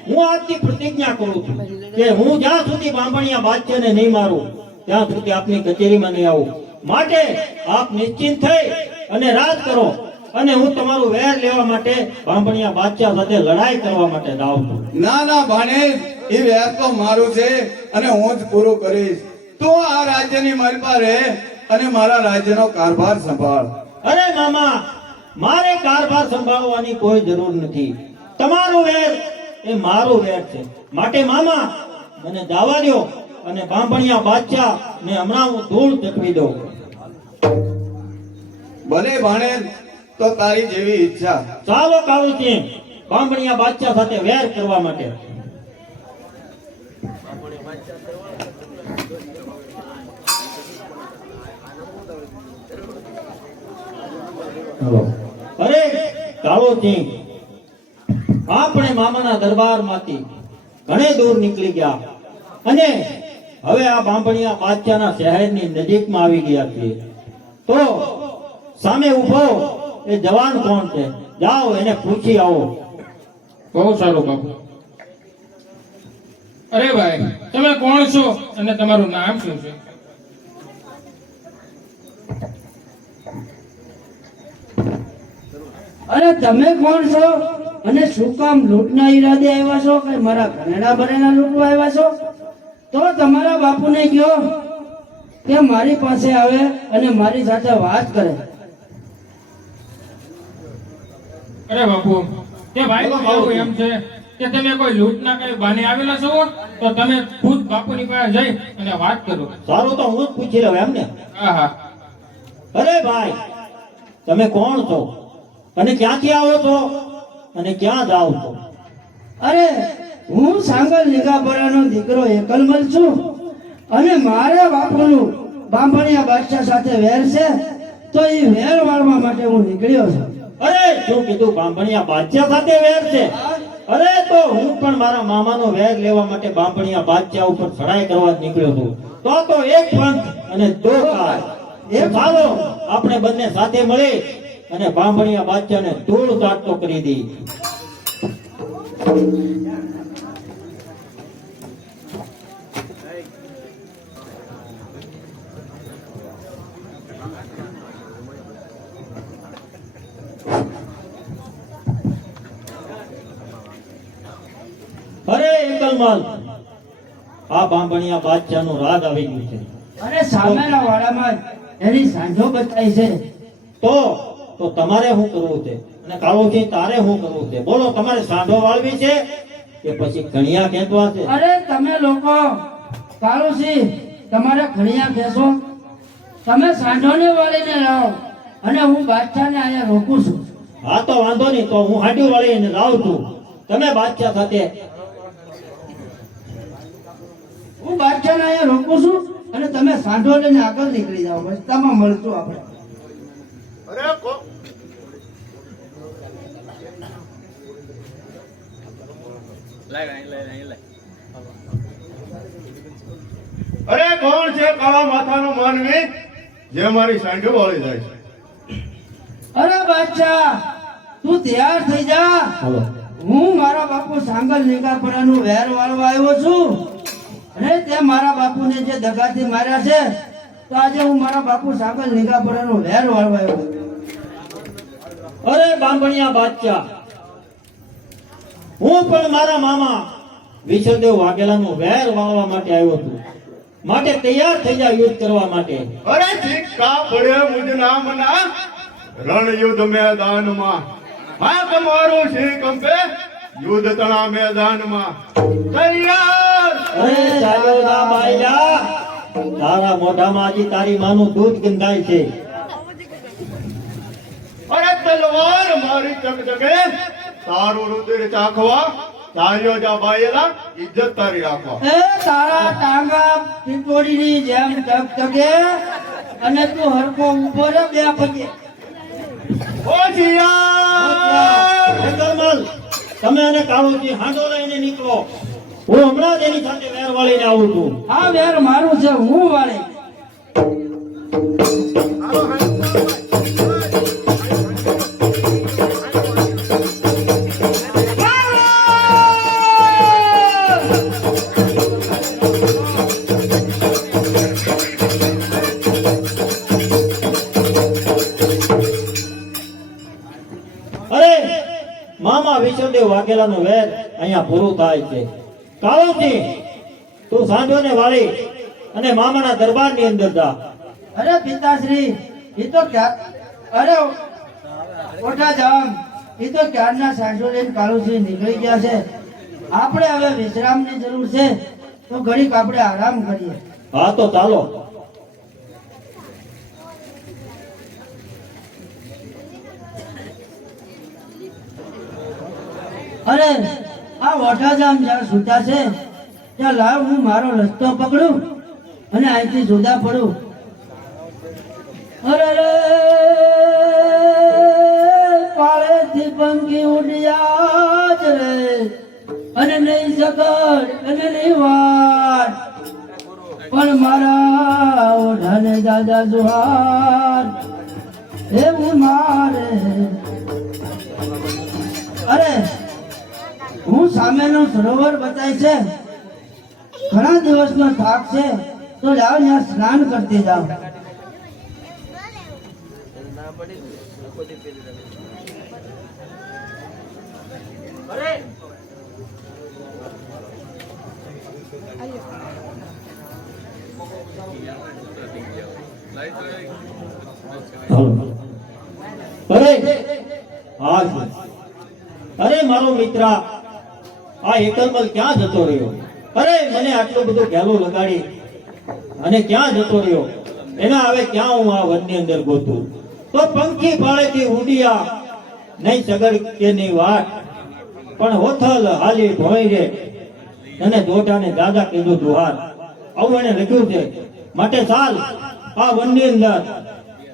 હું આજથી પ્રતિજ્ઞા કરું છું કે હું જ્યાં સુધી બાંભણિયા બાદશાહને નહીં મારું ત્યાં સુધી આપની કચેરીમાં નહીં આવું. માટે આપ નિશ્ચિંત થઈ અને રાજ કરો અને હું તમારું વેર લેવા માટે બાંભણિયા બાદશાહ સાથે લડાઈ કરવા માટે જાઉં છું. ના ના ભાણેજ, એ વેર તો મારું છે અને હું જ પૂરું કરીશ. તું આ રાજ્યની માલપા રહે અને મારા રાજ્યનો કારભાર સંભાળ. અરે મામા મારે કારભાર સંભાળવાની કોઈ જરૂર નથી. તમારું વેર એ મારું વેર છે. માટે મામા મને જવા દો અને બાંભણિયા બાદશાહ ને હમણાં હું ધૂળ ચકવી દઉં. ભલે ભાણેજ, તો તારી જેવી ઈચ્છા. ચાલો કાળુસિંહ બાંભણિયા બાદશાહ સાથે વેર કરવા માટે. અરે કાળુસિંહ આપણે મામાના દરબારમાંથી ઘણે દૂર નીકળી ગયા અને હવે આ બાંભણિયા બાદશાહના શહેરની નજીકમાં આવી ગયા છીએ. તો સામે ઊભો એ જવાન કોણ છે? જાઓ એને પૂછી આવો. બહુ સારું બાપુ. અરે ભાઈ, તમે કોણ છો અને તમારું નામ શું છે? અરે તમે કોણ છો અને શું કામ લૂંટના ઈરાદે આવ્યા છો કે મારા ઘરેણા બરેણા લૂંટવા આવ્યા છો? તો તમારા બાપુને કહો કે મારી પાસે આવે અને મારી સાથે વાત કરે. અરે બાપુ, કે ભાઈ એવું એમ છે કે તમે કોઈ લૂંટના કઈ બાને આવેલા છો તો તમે ખુદ બાપુની પાસે જઈ અને વાત કરો. સારું, તો હું જ પૂછી લઉં એમને. હા હા. અરે ભાઈ, તમે કોણ છો અને ક્યાંથી આવો છો અને ક્યાં જાઓ છો? અરે હું સાંગલ લીગાપરાનો દીકરો એકલમલ છું અને મારા બાપુનું બાંભણિયા બાદશાહ સાથે વેર છે, તો એ વેર વાળવા માટે હું નીકળ્યો છું. અરે શું કીધું? બાંભણિયા બાદશાહ સાથે વેર છે? અરે તો હું પણ મારા મામાનો વેર લેવા માટે બાંભણિયા બાદશાહ ઉપર ચડાઈ કરવા જ નીકળ્યો છું. તો એક પંથ અને દો કાજ. ચાલો આપણે બંને સાથે મળી અને બાંભણિયા બાદશાહને ધૂળ ચાટતો કરી દઈએ. અરે એકલમાલ, આ બાંભણિયા બાદશાહનું રાજ આવી ગયું છે. અને સામેના વાડામાં એની સાંજો બતાઈ છે. તો તમારે શું કરવું છે અને કાળોજી તારે શું કરવું છે? બોલો, તમારે સાંઢો વાળવી છે કે પછી કણિયા ખેંચવા છે? અરે તમે લોકો કાળુસી તમારે ખડિયા કહેશો, તમે સાંઢોને વાળીને લાવો અને હું બાદશાહને અહીંયા રોકું છું. હા તો વાંધો નહીં, તો હું હાંડી વાળીને લાવું છું. તમે બાદશાહ સાથે હું બાદશાહને અહીંયા રોકું છું અને તમે સાંઢો લઈને આગળ નીકળી જાઓ. રસ્તામાં મળશું આપણે. અરે કોણ છે કાળા માથાનો માનવી જે મારી સાંઢો વાળી જાય છે? અરે બાદશાહ, તું તૈયાર થઈ જા. હાલો. હું મારા બાપુ સાંગલ લીગાપરાનું વેર વાળવા આવ્યો છું અને તે મારા બાપુને જે દગાથી માર્યા છે, તો આજે હું મારા બાપુ સાંગલ લીગાપરાનું વેર વાળવા આવ્યો છું. અરે બાંભણિયા બાદશાહ, હું પણ મારા મામા વિષ્ણુદેવ વાઘેલાનું વેર વાળવા માટે આવ્યો છું. માટે તૈયાર થઈ જા યુદ્ધ કરવા માટે. અરે સિક્કા પડે મુજ નામના રણ યુદ્ધ મેદાનમાં, હા તમારું સિંહ કંપે યુદ્ધ તણા મેદાનમાં તૈયાર. અરે ચાલો ના બાયલા, તારા મોઢામાં હજી તારી માનું દૂધ ગંધાય છે. અરે તલવાર મારી ચકચકે તારું રુધિર ચાખવા ચાલ્યો જા બાયેલા, ઇજ્જત તારી રાખવા. એ તારા ટાંગા ટીટોડીની જેમ ટકટકે અને તું હરકો ઊભો રે બે પગે. હોશિયાર! એકલમલ, તમે અને કાળુજી હાંડો લઈને નીકળો. હું હમણાં જ એની સાથે વેર વાળીને આવું છું. આ વેર મારું છે, હું વાળી. અરે મામા વિષ્ણુદેવ વાઘેલાનું વેર અહીંયા પૂરું થાય છે. કાળુજી, તું સાંઢોને વાળી અને મામાના દરબારની અંદર જા. અરે પિતાશ્રી, એ તો અરે ઓઠા જામ, એ તો ક્યારના સાંજો લઈને કાળુજી નીકળી ગયા છે. આપણે હવે વિશ્રામની જરૂર છે, તો ઘડીક આપણે આરામ કરીએ. હા તો ચાલો. અરે આ વોઠાજામ જ્યાં છૂટા છે ત્યાં લાવ હું મારો રસ્તો પકડું અને અહીંથી જુદા પડું. અરે રે પાળેથી પંખી ઉડ્યા જ રે અને નહીં સગડ અને નહીં વાર પણ મારા ઓઢાને દાદા જુહાર એવું મારે અરે હું સામેનો સરોવર બતાય છે ઘણા દિવસનો થાક છે તો જાઓ ત્યાં સ્નાન કરતી જાઓ અરે મારો મિત્ર આ એકલમલ ક્યાં જતો રહ્યો? અરે મને આટલું બધું ઘેલું લગાડી અને ક્યાં જતો રહ્યો? એના હવે ક્યાં હું આ વનની અંદર ગોતું? તો પંખી પાળેથી ઉડિયા નહીં સગડ કે નહીં વાત પણ હોથલ હાલી ભોય રે અને દોઢાને દાદા કીધું દુહાર. આવું એને લખ્યું છે. માટે ચાલ આ વનની અંદર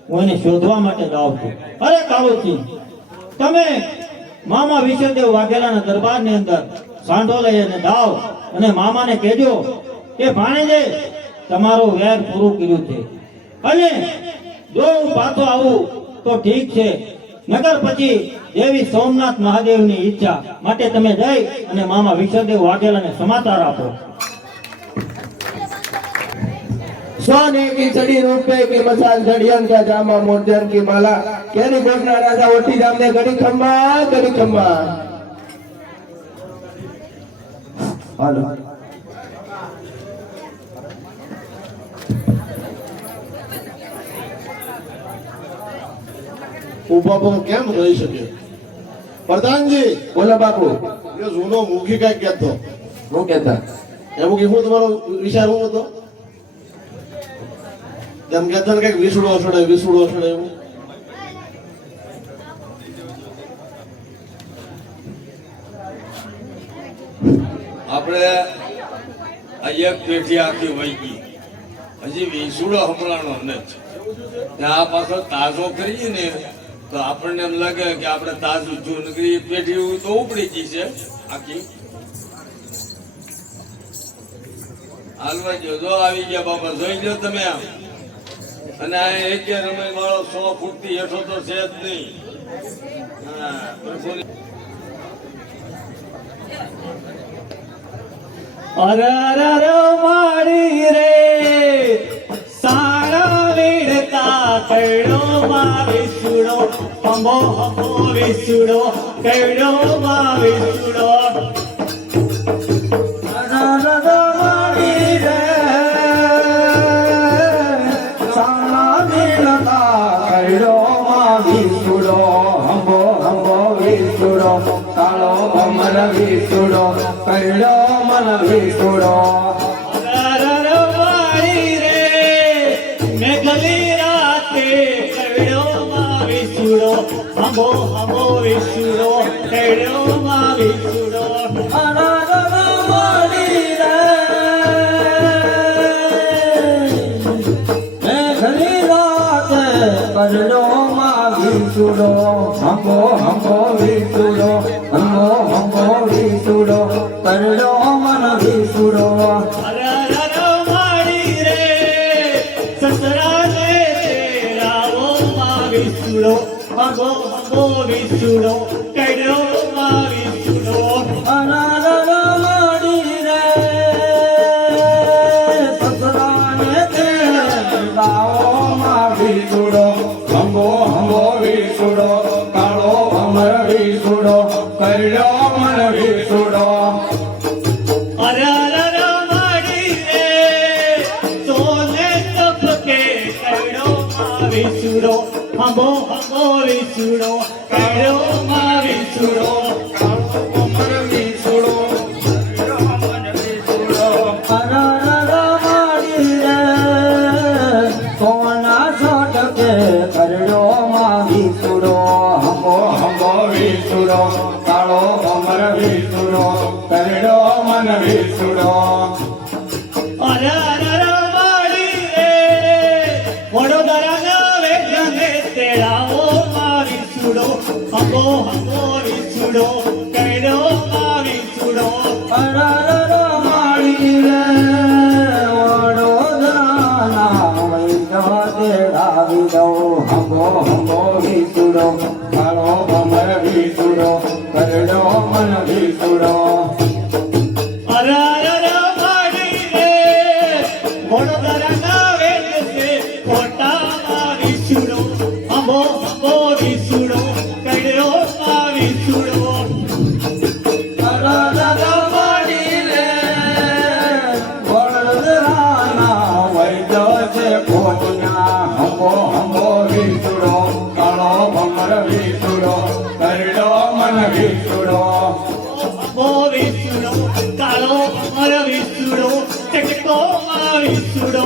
હું એને શોધવા માટે જાઉં છું. અરે કાળુસિંહ, તમે મામા વિષ્ણુદેવ વાઘેલાના દરબારની અંદર સાંઢો લઈ અને દાવ અને મામાને કહેજો કે ભાણેજે તમારો વેર પૂરું કર્યું છે અને જો હું પાછો આવું તો ઠીક છે, નગર પછી દેવી સોમનાથ મહાદેવની ઈચ્છા માટે તમે જઈ અને મામા વિષ્ણુદેવ વાઘેલાને સમાચાર આપો. सोने की चढ़ी रूपे की मसाल जड़ियन का जामा मोर्जन की माला केरी कोटना राजा ओठी जामने गड़ी खम्मा હાલો ઉભા પણ કેમ રહી શકે? પ્રધાનજી बोलो बापू એ જૂનો મુખી કઈ કહેતો वो कहता એમ કે હું તમારો વિચાર હું હતો તેમ કહેતો ને કઈક વિસુડો છોડે એવું. આપણે આ એક પેઢી આખી વહી ગઈ, હજી વિસુડો હમણાંનો નથી. આ પાછો તાજો કરીએ ને તો આપણને એમ લાગે કે આપણે તાજું જૂનગરી પેઢી તો ઉપડી ગઈ છે આખી. હાલવા જો આવી ગયા બાપા, જોઈ લો તમે આમ. અને આ એક રમય વાળો 100 ફૂટથી હેઠો તો છે જ નહીં. હા, પ્રભુની માડી રે સાડા વીડતા કૈડો માં વિસુડો હમો વિસુડો કૈડો માં વિસુડો વિસુડો કૈડો મન વિસુડો માડી રે મેઘલી રાતે કૈડો માં વિસુડો હમો વિસુડો કૈડો માં વિસુડો માડી રે મેઘલી રાતે કૈડો માં વિસુડો હમો વિસુડો વિસુડો કરડો મન વિસુડો માડી રે સસરા ને રાવો માં વિસુડો હમો વિસુડો કૈડો માં વિસુડો માડી રે સસરાને તે ગાઓ માં વિસુડો હંગો વિસુડો કાળો અમર વિસુડો કરડો મન વિસુડો માડી રે સોને તપકે કૈડો માં વિસુડો હમો વિસુડો કૈડો માં વિસુડો અમર વિસુડો માડી રે સોના છોટકે કરડો માં વિસુડો હંગો વિસુડો કાળો અમર વિસુડો કરડો મન વિસુડો માડી રે વડોદરા ના વેઠે તેરાવો માં વિસુડો હંગો હંગો વિસુડો કર્યો માં વિસુડો અરરરો માળી રે વડોદરાના વૈદ્ય તેડાવી દઉં હંગો હંગો વિસુડો કાળો ભમર વિસુડો કરડો મન વિસુડો અરરરો માડી રે વડોદરાના વેદ છે કોટામાં વિસુડો હંગો હંગો વિસુડો કર્યો માં વિસુડો અરરરો માળી રે વડોદરાના વૈદ્ય છે કોટના હંગો હંગો વિસુડો કાળો ભમર વિસુડો કરડો મન વિસુડો હંગો વિસુડો કાળો અમર વિસુડો ચટકો માં વિસુડો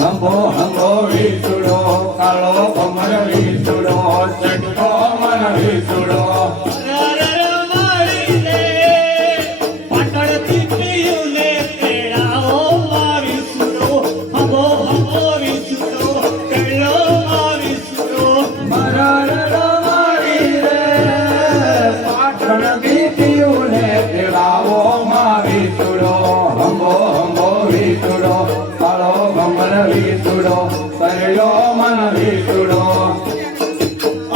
હંગો હંગો વિસુડો કાળો ભમર વિસુડો ચટકો મન વિસુડો અરરરો માડી રે પાટણથી પિયુને તેડાવો માં વિસુડો હંગો હંગો વિસુડો કર્યો માં વિસુડો મરરરો માળી રે પાટણ દીપીઓને તેડાવો માં વિસુડો હંગો હંગો વિસુડો કાળો ભમર વિસુડો કરડો મન વિસુડો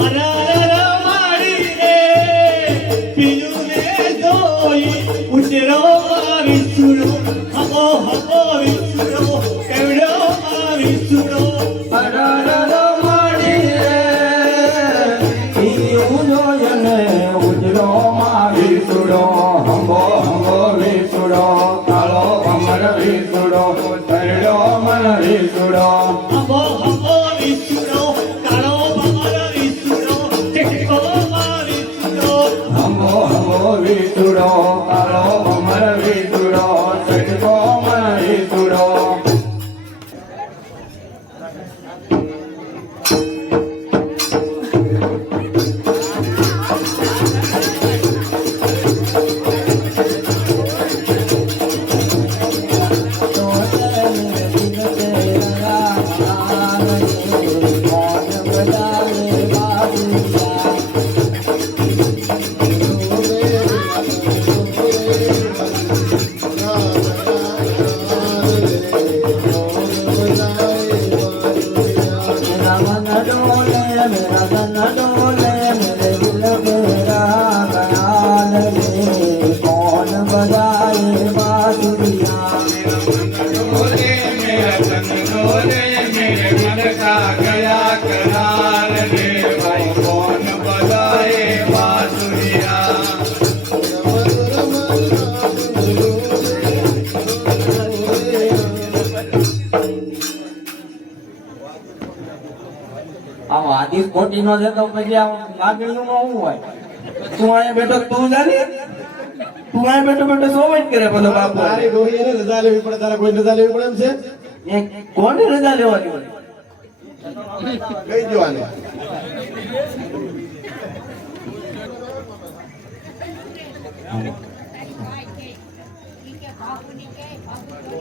અરરરો માડી રે પિયુને જોઈ ઉતરો માં વિસુડો હંગો હંગો વિસુડો કર્યો માં વિસુડો અરરરો માળી રે પીયું જોયને ઉજળો માં વિસુડો હંગો હંગો વિસુડો કાળો ભમર વિસુડો કરડો મન વિસુડો હંગો હંગો વિસુડો કાળો ભમર વિસુડો ચટકો માં વિસુડો હંગો હંગો વિસુડો કાળો ભમર વિસુડો ચટકો મન વિસુડો રમન ડોલે મેરા તન ડોલે મેરે દિલ મેરા ખયાલ રે કોણ બજાએ બાંસુરિયા ડોલે મેરા તન ડોલે મેરે મન કા ગયા કરાર રે ભાઈ કોણ બજાએ બાંસુરિયા આમ આદિશ ખોટી નો છે તો પછી આમ લાગણીઓમાં શું હોય તું અહીંયા બેઠો તું જાને તું અહીંયા બેઠો બેઠો સો જ કરે બધો બાપુ તારી ડોહી એને રજા લેવી પડે તારે કોઈ રજા લેવી પડે એમ છે એ કોને રજા લેવાની હોય કઈ જવાને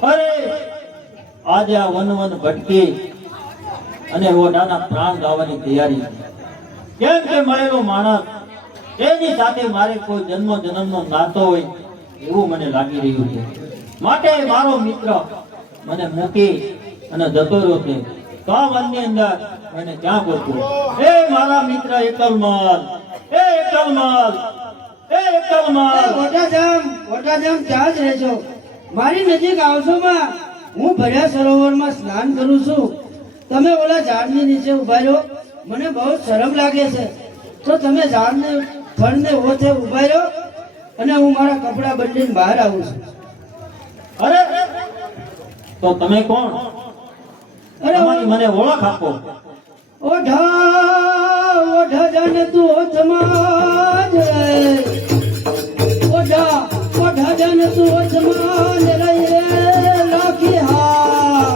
અરે આજે આ વન વન ભટકી અને ઓઢાના પ્રાણ ગાવાની તૈયારી છે. કેમ કે મળેલો માણસ તેની સાથે મારે કોઈ જન્મ જન્મનો નાતો હોય એવું મને લાગી રહ્યું છે. માટે મારો મિત્ર મને મૂકી અને જતો રહ્યો છે તો આ વનની અંદર મને ક્યાં ગોતવું? એ મારા મિત્ર એકલમલ, એ એકલમલ, એ એકલમલ. વટાજામ ત્યાં જ રહેજો. મારી નજીક આવશો માં હું ભર્યા સરોવરમાં સ્નાન કરું છું. તમે ઓલા ઝાડની નીચે ઉભા રહો. મને બહુ શરમ લાગે છે તો તમે ઝાડને ફળને ઓથે ઉભા રહો અને હું મારા કપડા બદલીને બહાર આવું છું. અરે તો તમે કોણ? અરે તમારી મને ઓળખ આપો. ઓઢા ઓઢા જાને તું ઓથમાં જ રહે. ઓઢા ઓઢા જાને તું ઓથમાં જ રહે રાખી હા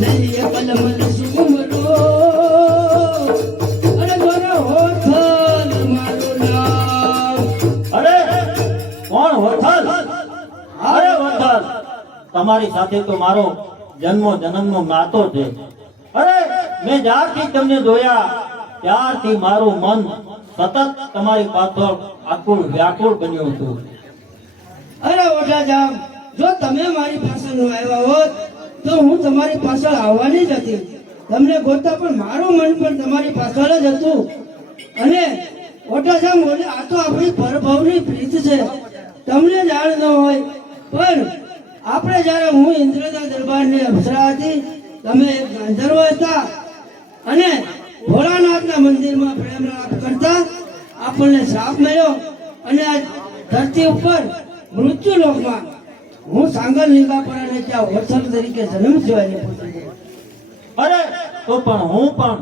નહીં કલમલ સુમરો અરે મારા હોથલ મારું નામ. અરે કોણ વથલ? અરે વથલ, તમારી સાથે તો મારો જન્મો જન્મનો નાતો છે. અરે મેં જ્યારથી તમને જોયા ત્યારથી મારું મન સતત તમારી પાછળ આકુળ વ્યાકુળ બન્યું હતું. અરે ઓઢા જામ, જો તમે મારી પાછળ ન આવ્યા હોત તો હું તમારી પાછળ આવવાની જ હતી. તમને ગોતતા પણ મારું મન પણ તમારી પાછળ જ હતું. અને ઓઢા જામ, આ તો આપણી પરભવની પ્રીત છે, તમને જાણ ન હોય. પણ આપણે જ્યારે હું ઇન્દ્રના દરબારની અપ્સરા હતી, તમે એક ગાંધર્વ હતા અને ભોળાનાથના મંદિરમાં પ્રેમ રાપ કરતા આપણને શ્રાપ મળ્યો અને આ ધરતી ઉપર મૃત્યુલોકમાં હું સાંગલ લીંગાપરાને ત્યાં વત્સલ તરીકે જન્મ થવાની પહોંચી ગયો. અરે તો પણ હું પણ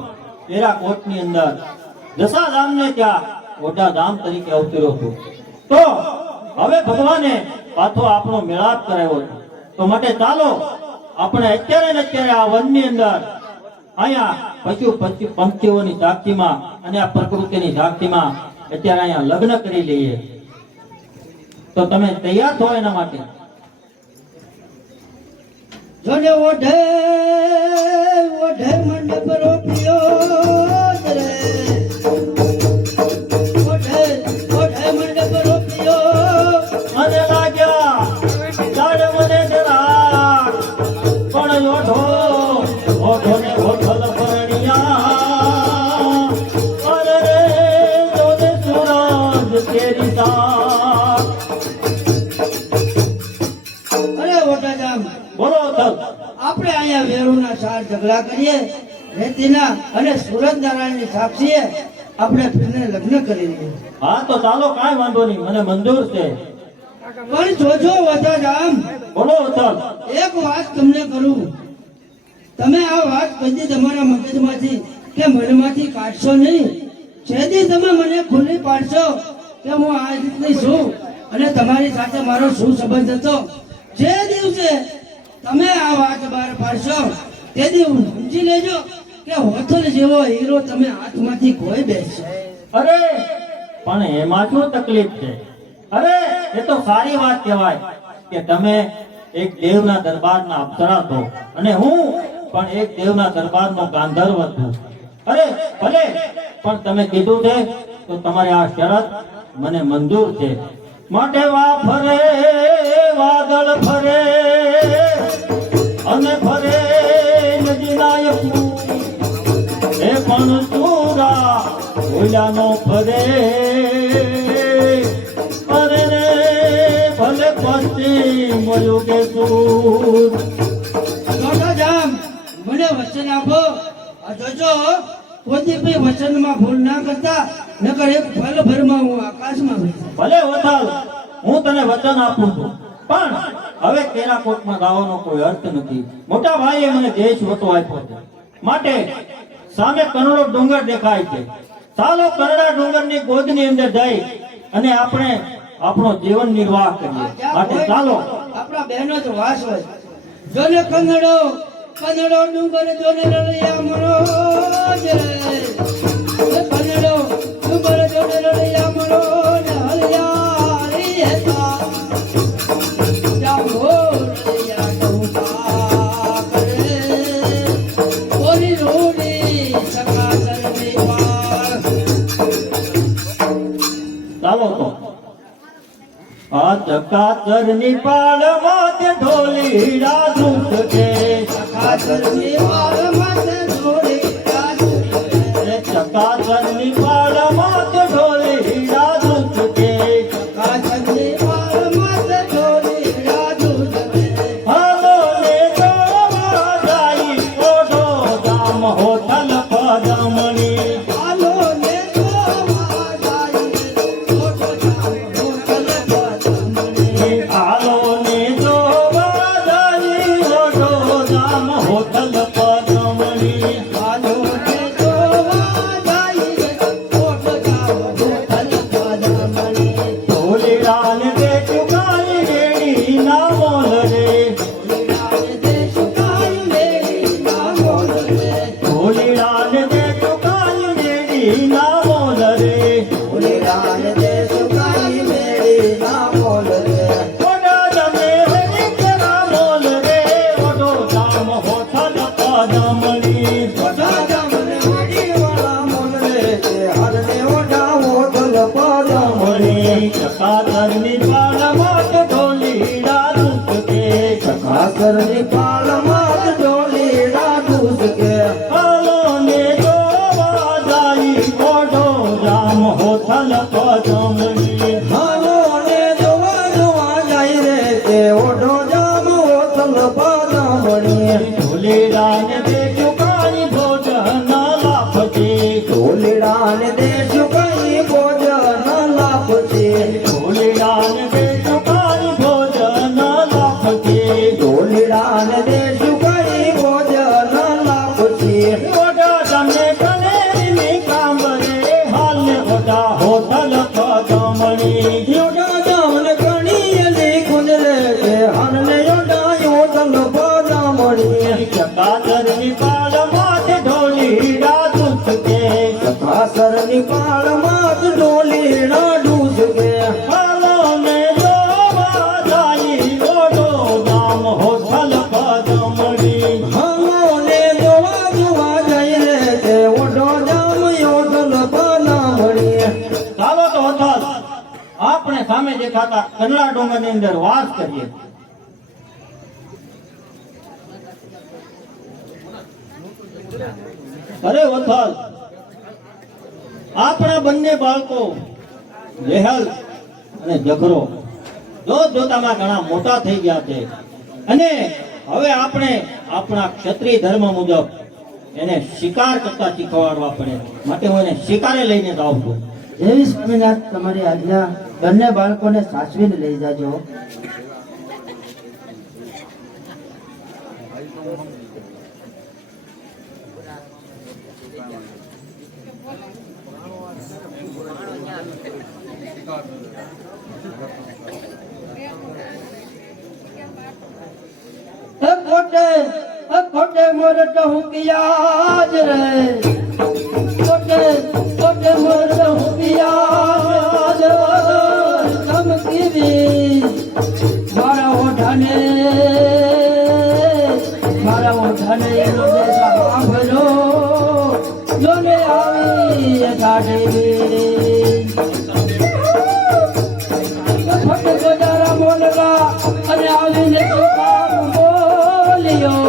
તેરા કોટની અંદર દશાધામને ત્યાં ઓઢા ધામ તરીકે અવતર્યો છું. તો હવે ભગવાને પાછો આપણો મેળાપ કરાવ્યો છે. તો માટે ચાલો આપણે અત્યારે ને અત્યારે આ વનની અંદર અહીંયા પશુ પંખીઓની સાક્ષીમાં અને આ પ્રકૃતિની સાક્ષીમાં અત્યારે અહીંયા લગ્ન કરી લઈએ. તો તમે તૈયાર છો એના માટે? જોને ઓઢે ઓઢે મંડપ રોપ્યો રે, ઓઢે ઓઢે મંડપ રોપ્યો. મને લાગ્યા જાડે મને જરા પણ ઓઢો ઓઢો ને ઓઢલ પરણિયા. અરે રે જોને સૂરજ કેરી સાથ. અરે ઓઢા જામ, બોલો તલ. આપણે અહીંયા વેરુના ચાર ઝઘડા કરીએ, રેતીના અને સુરજનારાયણની સાક્ષીએ આપણે ફીરને લગ્ન કરી લઈએ. હા તો ચાલો, કાંઈ વાંધો નહીં, મને મંજૂર છે. પણ જોજો ઓઢા જામ, બોલો તલ. એક વાત તમને કરું. તમે આ વાત કદી તમારા મગજમાંથી કે મનમાંથી કાઢશો નહીં. જેથી તમે મને ખુલ્લી પાડશો કે હું આ રીતની છું અને તમારી સાથે મારો શું સંબંધ હતો, જે દિવસે તમે આ વાત બહાર પાડશો તે દિવસ સમજી લેજો કે હોથલ જેવો હીરો તમે હાથમાંથી ખોઈ બેસશે. અરે પણ એમાં શું તકલીફ છે? અરે એ તો સારી વાત કહેવાય કે તમે એક દેવના દરબારના અપ્સરા છો અને હું પણ એક દેવના દરબારનો ગાંધર્વ છું. અરે ભલે, પણ તમે કીધું છે તો તમારી આ શરત મને મંજૂર છે. માટે વા ફરે વાદળ ફરે અને ફરે નદીના એ પણ ચૂરા ઓલાનો ફરે. અરે રે ભલે પશ્ચિમ યુગે સૂર. જોજો જામ, મને વચન આપો. આ જોજો પોતે બી વચનમાં ભૂલ ના કરતા, નકર એક પલ ભરમાં હું આકાશમાં બેઠો. ભલે વથાલ, હું તને વચન આપું છું, પણ હવે તેરા કોટમાં ગાવાનો કોઈ અર્થ નથી. મોટા ભાઈએ મને દેશ વટો આપ્યો છે, માટે સામે કરોડો ડુંગર દેખાય છે. ચાલો કરડા ડુંગરની ગોદની અંદર જઈ અને આપણે આપણો જીવન નિર્વાહ કરીએ. માટે ચાલો. આપણા બહેનો જ વાસ હોય. જોને કંદડો કંદડો ડુંગર જોને રળિયા મનોજ રે, કંદડો ડુંગર જોને રળિયા મનોજ હરિયાળી હતા. જાંબો રળિયા ડુંગા કરે, કોરી રોડી સકાસરની પાર. ચાલો તો આ ચકાચરની પાળમાં તે ઢોલીડા ધૂપ છે. સકાસરની પારમાં તે ઢોલીડા ધૂપ છે. ચકાચરની પાળમાં તે ઢોલીડા ધૂપ છે. સકાસરની પારમાં તે ઢોલીડા ધૂપ છે. હાલો ને જોવા જાય ઓઢો ધામ હોઠલ પદમણી. હાલો ને જોવા જાય ઓઢો ધામ હોઠલ પદમણી. હાલો ને જોવા જાય ઓઢો ધામ હોઠલ પદમણી. હાલો ને જોવા જાય ઓઢો ધામ હોઠલ પદમણી. ઢોલીડા ને બે ચુકાઈ રેડી ના બોલ રે. રાજ દેશ કાઈ મેરી ના બોલ રે. ઢોલીડા ને બે ચુકાઈ રેડી ના બોલ રે. રાજ દેશ કાઈ મેરી ના બોલ રે. ઓઢા જમે હરી તેરા બોલ રે. ઓઢો ધામ હોઠલ પદમણી. ઓઢા ધામ ને મડી વાળા બોલ રે. હર ને ઓઢા પાલમાં જ ઢોલીડા ડૂસકે હાલો ને જોવા જાય ઓઢો રામ હોથલ પદમણી હાલો ને જોવા જોવા જાય રે તે ઓઢો જામ ઓથલ પાદમણી ઢોલેડા ને દેજો કાઈ ભોજન લાભજે ઢોલીડા ને દેશું કઈ ભોજન લાભશે ઢોલેડા ને દેજો કાઈ ભોજન લાભજે ઢોલીડા ને દેશું કઈ ભોજન લાભશે ઓઢા તમને કનેરી કાંબરે હાલ ને ઓઢા હોથલ પદમણી યોડા જામન કણી લે કુંજલે કે હનને યોડા યોદલ પાદમણી ચકાતર નિકાલ માથે ઢોલીડા દુસકે સખાસર નિપાળ માં જ ડોલીડા ડૂસકે હાલો ને જોવા જાય ઓઢો રામ હોથલ પદમણી હાલો ને જોવા જોવા જાય રે તે ઓઢો જામ યોદલ પાદમણી ચાલો તો હોથલ આપણે સામે દેખાતા કંડલા ડુંગરની અંદર વાસ કરીએ. અરે હોથલ આપણા બંને બાળકો લેહલ અને જગરો જોતામાં ઘણા મોટા થઈ ગયા છે અને હવે આપણે આપણા ક્ષત્રિય ધર્મ મુજબ એને શિકાર કરતા શીખવાડવા પડે માટે હું એને શિકારે લઈને જાઉં છું. જેવી સ્વામિનાથ તમારી આજ્ઞા બંને બાળકોને સાચવીને લઈ જાજો. કોટે મોરટ હુકિયા જ રે કોટે મોરટ હુકિયા જ ચમકીવી મારા ઓઢાને એનો દેશા સાંભળો જોને આવી ઠાઠી ફટ ગોજારા મોલરા અને આવીને ચોપામ બોલ્યો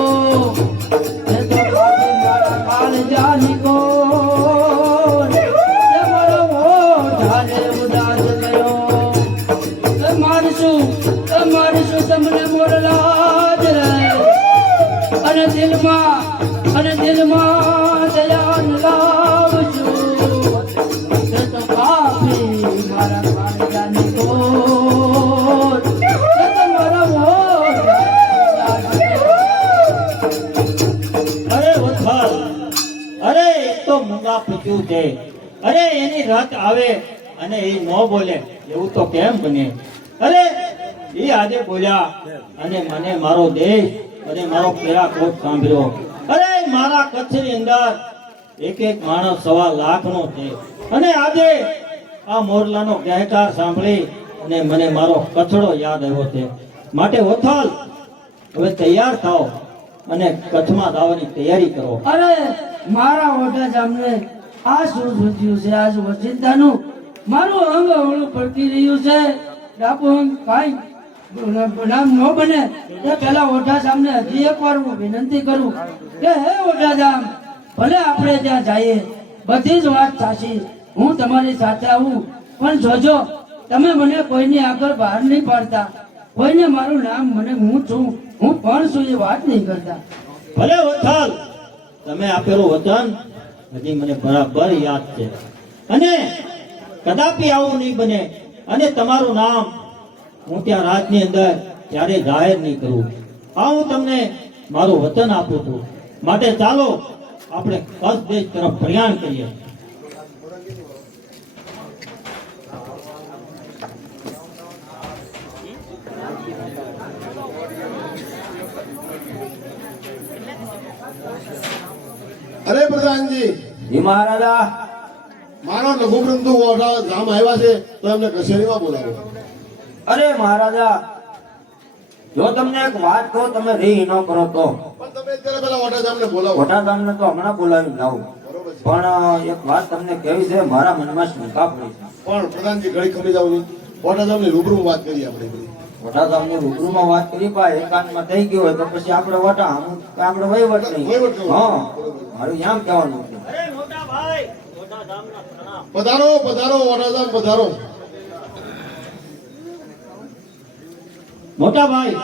એ તો કાપી મારા કાલ જાની કોણ એ મારો ઓઢાને ઉદાસ કર્યો એ મારશું તમને મોરલા જ રે અને દિલમાં દયાન લાવજો એ તો કાપી મારા કાલ જાની કોણ એ તો મારા અરે વત્સલ, અરે એક તો મૂંગા પૂછ્યું છે. અરે એની રત આવે અને એ ન બોલે એવું તો કેમ બને? અરે એ આજે બોલ્યા અને મને મારો દેશ અને મારો પેરા કોટ સાંભળ્યો. અરે મારા કચ્છની અંદર એક માણસ 1.25 લાખનો છે અને આજે આ મોરલાનો કહેકાર સાંભળી અને મને મારો કચ્છડો યાદ આવ્યો છે. માટે વત્સલ હવે તૈયાર થાઓ અને કચ્છમાં જવાની તૈયારી કરો. અરે મારા ઓઢા જામને આ શું સૂચ્યું છે આજ વચિંતાનું મારું અંગ અવળું પડકી રહ્યું છે. ડાબુ અંગ કાંઈ નામ ન બને તે પેલા ઓઢા જામને હજી એકવાર હું વિનંતી કરું કે હે ઓઢા જામ ભલે આપણે ત્યાં જઈએ બધી જ વાત સાચી હું તમારી સાથે આવું પણ જોજો તમે મને કોઈની આગળ બહાર નહીં પાડતા કોઈને મારું નામ મને હું છું હું પણ છું એ વાત નહીં કરતા. ભલે વત્સલ તમે આપેલું વચન હજી મને બરાબર યાદ છે અને કદાપી આવું નહીં બને અને તમારું નામ હું ત્યાં રાજની અંદર ત્યારે જાહેર નહીં કરું. આ હું તમને મારું વચન આપું છું. માટે ચાલો આપણે કચ્છ દેશ તરફ પ્રયાણ કરીએ. અરે પ્રધાનજી, જી મહારાજા મારો લઘુગ્રંથુ ઓઢા જામ આવ્યા છે તો એમને કચેરીમાં બોલાવો. અરે મહારાજા જો તમને એક વાત કહું તમે રી ન કરો તો પણ તમે અત્યારે પેલા ઓઢા જામને બોલાવો. મોટા ગામને તો હમણાં બોલાવી લાવું પણ એક વાત તમને કેવી છે મારા મનમાં શંકા પડી છે. પણ પ્રધાનજી ઘડી ખમી જાવ નહીં. ઓઢા જામની રૂબરૂ વાત કરીએ આપણે બધી. વટા ગામની રૂબરૂમાં વાત કરી ભાઈ એકાંતમાં થઈ ગયો હોય તો પછી આપણે વટા આપણે વહીવટ નહીં. વહીવટ કરવો. હા મારું એમ કહેવાનું છે. અરે મોટા ભાઈ મોટા ધામના પ્રણામ. પધારો પધારો ઓઢાધામ પધારો. મોટા ભાઈ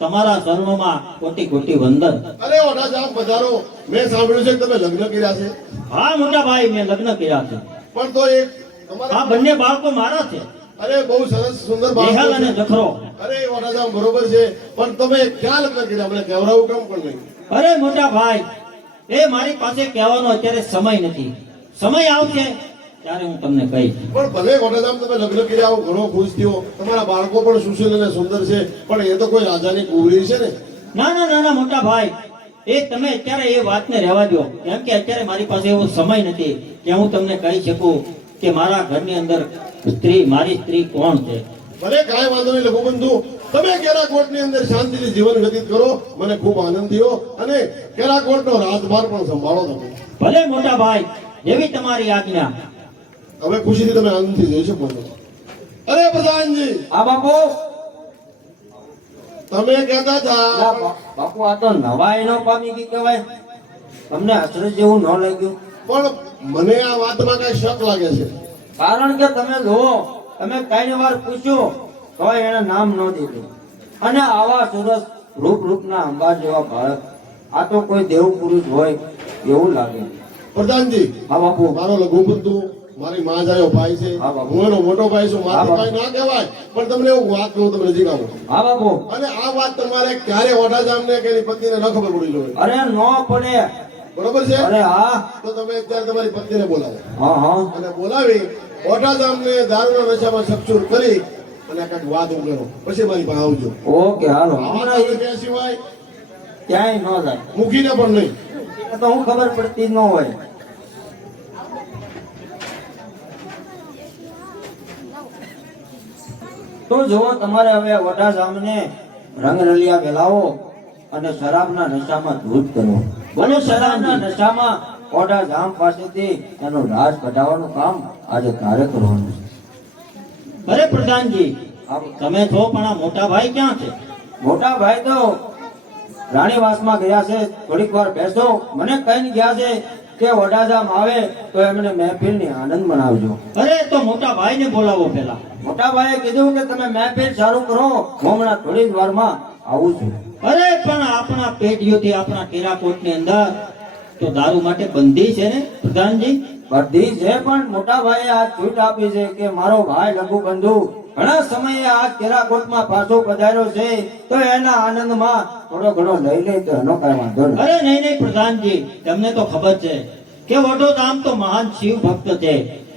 તમારા સર્વમાં કોટી કોટી વંદન. અરે ઓઢાધામ પધારો. મેં સાંભળ્યું છે કે તમે લગ્ન કર્યા છે, હા મોટા ભાઈ મેં લગ્ન કર્યા છે. પણ તો એક આ તમારા બંને બાળકો મારા છે, અરે બહુ સરસ સુંદર નિહાલ બાળકો અને છે. જખરો. અરે ઓઢાધામ બરોબર છે, પણ તમે ક્યાં લગ્ન કર્યા મને કહેવડાવું કેમ પણ નહીં. અરે મોટા ભાઈ એ મારી પાસે કહેવાનો અત્યારે સમય નથી. સમય આવશે ત્યારે હું તમને કહીશ. પણ ભલે ઓઢાધામ તમે લગ્ન કર્યા હું ઘણો ખુશ થયો. તમારા બાળકો પણ સુશીલ અને સુંદર છે, પણ એ તો કોઈ રાજાની કુંવરી છે ને. ના ના ના ના મોટા ભાઈ એ તમે અત્યારે એ વાતને રહેવા દો, કેમ કે અત્યારે મારી પાસે એવો સમય નથી કે હું તમને કહી શકું કે મારા ઘરની અંદર મારી સ્ત્રી કોણ છે. ભલે કાંઈ વાંધો નહીં લઘુબંધુ, તમે કેરાકોટની અંદર શાંતિથી જીવન વ્યતીત કરો. મને ખૂબ આનંદ થયો અને કેરાકોટનો રાજભાર પણ સંભાળો તમે. ભલે મોટા ભાઈ જેવી તમારી આજ્ઞા. હવે ખુશીથી તમે આનંદથી જઈ શકો છો. અરે પ્રધાનજી, હા બાપુ. તમે કહેતા હતા બાપુ આ તો નવાઈ નો પામી ગઈ કહેવાય. તમને આશ્ચર્ય જેવું ન લાગ્યું? પણ મને આ વાતમાં કઈ શક લાગે છે. કારણ કે તમે જુઓ તમે કઈ વાર પૂછ્યું તો એને નામ ન દીધું અને આવા સરસ રૂપના અંબા જેવા બાળક આ તો કોઈ દેવ પુરુષ હોય એવું લાગે. પ્રધાનજી, હા બાપુ. મારો લઘુબંધુ મારી માં જાયો ભાઈ છે, હા બાપુ. હું એનો મોટો ભાઈ છું. હા મારો બાપુ. ભાઈ ના કહેવાય, પણ તમને એવું વાત કહું, તમે નજીક આવો. હા બાપુ. અને આ વાત તમારે ક્યારે ઓઢાધામને કે એની પત્નીને ન ખબર પડી જોઈએ. અરે નો પડે. બરોબર છે? અરે હા. તો તમે અત્યારે તમારી પત્નીને બોલાવો હા હા. અને બોલાવી ઓઢાધામને દારૂના નશામાં સક્ષુર કરી અને કાંઈક વાત ઉમેરો, પછી મારી પાસે આવજો. ઓકે હાલો. આ વાત હમણાં આપણે એ ક્યાં સિવાય ક્યાંય ન જાય મૂકીને પણ નહીં. એ તો હું ખબર પડતી ન હોય. તો જો તમારે હવે વડાધામને રંગરલિયા વેલાવો અને શરાબના નશામાં ધૂત કરવો. બોલો શરાબના નશામાં વડાધામ પાસેથી એનું રાજ કઢાવવાનું કામ આજે તારે કરવાનું છે. અરે પ્રધાનજી તમે છો પણ આ મોટા ભાઈ ક્યાં છે? મોટા ભાઈ તો રાણીવાસમાં ગયા છે. થોડીક વાર બેસો. મને કહીને ગયા છે કે વડાધામ આવે તો એમને મહેફિલની આનંદ મનાવજો. અરે તો મોટા ભાઈને બોલાવો પેલા. મોટા ભાઈએ કીધું કે તમે મહેફિલ ચાલુ કરો, હું હમણાં થોડી જ વારમાં આવું છું. અરે પણ આપણા પેઢીઓથી આપણા કેરાકોટની અંદર તો દારૂ માટે બંધી છે ને પ્રધાનજી. બધી છે પણ મોટા ભાઈએ આ છૂટ આપી છે કે મારો ભાઈ લઘુબંધુ ઘણા સમયે આ કેરાકોટમાં પાછો પધાર્યો છે તો એના આનંદમાં થોડો ઘણો લઈ લે તો એનો કઈ વાંધો નથી. અરે નહીં નહીં પ્રધાનજી, તમને તો ખબર છે કે વડોદરામ તો મહાન શિવ ભક્ત છે.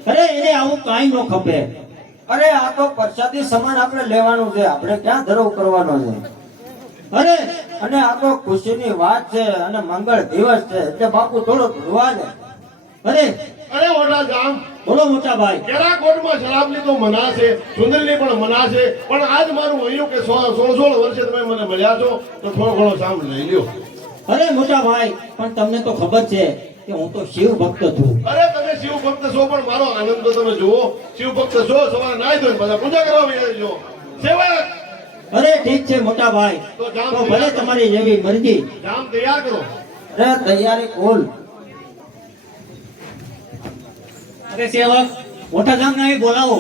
અરે એને આવું કાંઈ ન ખપે. અરે આ તો પ્રસાદી સમાન આપણે લેવાનું છે, આપણે ક્યાં ધરો કરવાનો છે. અરે અને આ તો ખુશીની વાત છે અને મંગળ દિવસ છે એટલે બાપુ થોડો ભૂલવા દે. અરે અરે ઓઢાધામ, બોલો મોટા ભાઈ. કેરાકોટમાં શરાબની તો મના છે, સુંદરીની પણ મના છે, પણ આજ મારું વયું કે 16 વર્ષે તમે મને મળ્યા છો તો થોડો ઘણો સામ લઈ લ્યો. અરે મોટા ભાઈ પણ તમને તો ખબર છે કે હું તો શિવ ભક્ત છું. અરે તમે શિવ ભક્ત છો પણ મારો આનંદ તો તમે જુઓ. શિવ ભક્ત છો, સવારે નાઈ ધોઈને બધા પૂજા કરવા બેસજો. સેવક અરે ઠીક છે મોટા ભાઈ, તો જામ તો ભલે તમારી જેવી મરજી. જામ તૈયાર કરો. અરે તૈયારી ખોલ. અરે સેવક મોટા ધામને અહીં બોલાવો.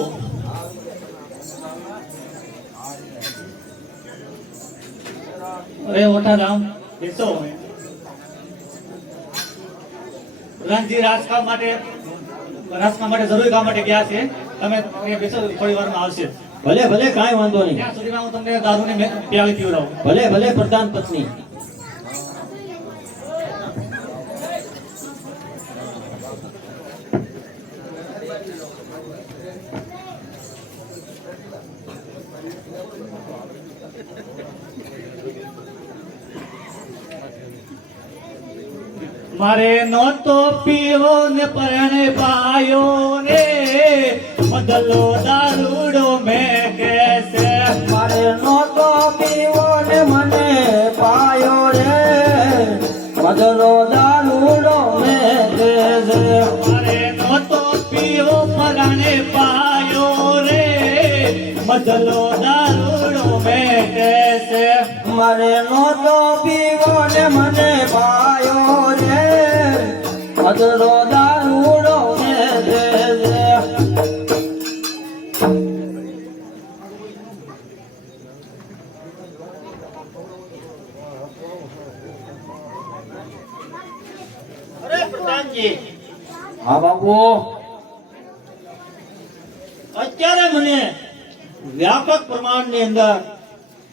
અરે મોટા ધામ બેસો. પ્રધાનજી રાજકામ માટે જરૂરી કામ માટે ગયા છે. તમે અહીંયા બેસો, થોડી વારમાં આવશે. ભલે ભલે કાંઈ વાંધો નહીં. ત્યાં સુધીમાં હું તમને દારૂની પ્યાલી પીવડાવું. ભલે ભલે પ્રધાન પત્ની. મારે નહોતો પીવો ને પરણે પાયો ને બદલો દારૂડો મેં કેસે. મારે નહોતો પીવો ને મને પાયો રે બદલો દારૂડો મેં દેશે. મારે નહોતો પીવો પરણે પાયો રે બદલો દારૂડો મેં મારે નહોતો પીવો ને મને પાયો રે અધરો દારૂડો ને દે દે. અરે પ્રધાનજી, હા બાપુ. અત્યારે મને વ્યાપક પ્રમાણની અંદર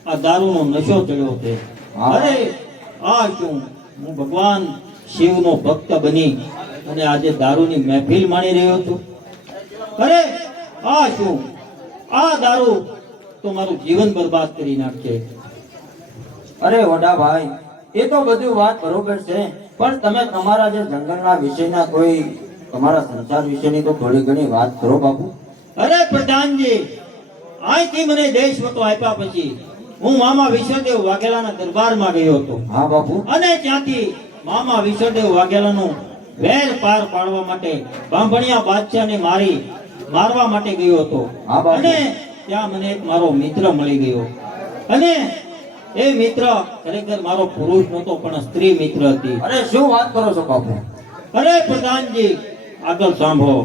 આ દારૂનો નશો ચડ્યો છે. હા. અરે આ શું, હું ભગવાન શિવનો ભક્ત બની અને આજે દારૂની મહેફિલ માણી રહ્યો છું. અરે આ શું, આ દારૂ તો મારું જીવન બરબાદ કરી નાખશે. અરે વડા ભાઈ, એ તો બધું વાત બરોબર છે, પણ તમે તમારા જે જંગલના વિષયના કોઈ તમારા સંસાર વિશેની તો થોડી ઘણી વાત કરો બાપુ. અરે પ્રધાનજી, અહીંથી મને દેશવટો આપ્યા પછી હું મામા વિશ્વદેવ વાઘેલાના દરબારમાં ગયો હતો હા બાપુ. અને ત્યાંથી મામા વિશ્વદેવ વાઘેલાનું વેર પાર પાડવા માટે બાંભણિયા બાદશાહને મારવા માટે ગયો હતો. હા બાપુ. અને ત્યાં મને એક મારો મિત્ર મળી ગયો અને એ મિત્ર ખરેખર મારો પુરુષ નહોતો પણ સ્ત્રી મિત્ર હતી. અરે શું વાત કરો છો બાપુ? અરે પ્રધાનજી, આગળ સાંભળો.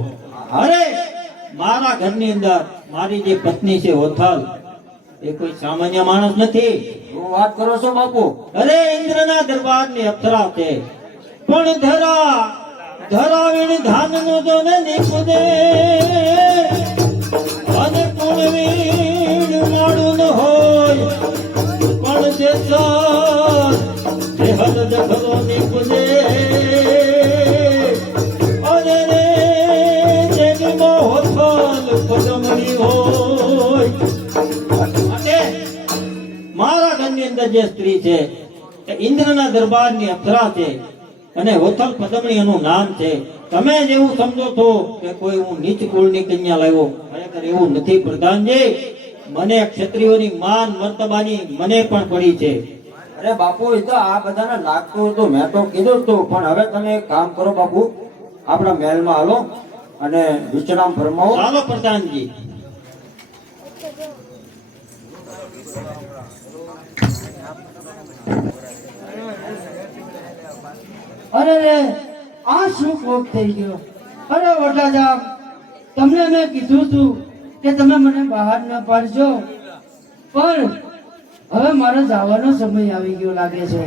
અરે મારા ઘરની અંદર મારી જે પત્ની છે ઓથલ, એ કોઈ સામાન્ય માણસ નથી. શું વાત કરો છો બાપુ? અરે ઇન્દ્રના દરબારની અપ્સરા છે, પણ ધરાવીણ ધાનનો જો ને નીકળે અને કુળવીણ માળું ન હોય પણ જે હદ દખલો નીકળે અને રે જેની હોથલ પદમણી હોય. માટે મારા ઘરની અંદર જે સ્ત્રી છે એ ઇન્દ્રના દરબારની અપ્સરા છે અને હોથલ પદમણી એનું નામ છે. તમે જેવું સમજો છો કે કોઈ હું નીચ કુળની કન્યા લાવ્યો, ખરેખર એવું નથી પ્રધાનજી. મને ક્ષત્રિયોની માન મર્તબાની મને પણ પડી છે. અરે બાપુ, એ તો આ બધાને લાગતું હતું, મેં તો કીધું હતું, પણ હવે તમે એક કામ કરો બાપુ, આપણા મહેલમાં હાલો અને વિશ્રામ ફરમાવો. ચાલો પ્રધાનજી. અરે રે, આ શું કોક થઈ ગયો? અરે વટાજા, તમને મેં કીધું તું કે તમે મને બહાર ન પાડજો, પણ હવે મારો જવાનો સમય આવી ગયો લાગે છે.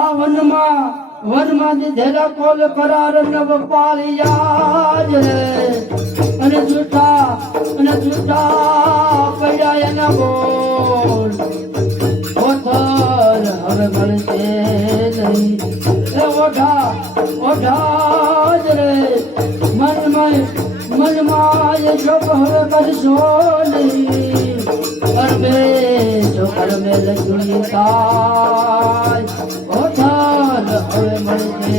આ વનમાં ધેરા કોલ કરાર નવ પાળિયા જ રે અને જૂઠા પડ્યા એના બોલ ઓથલ હવે મળશે નહીં. એ ઓઢા જ રે મનમાં એ શોક હવે કરશો નહીં. કરમે જો કરમે લખ્યું થાય ઓથલ હવે મળશે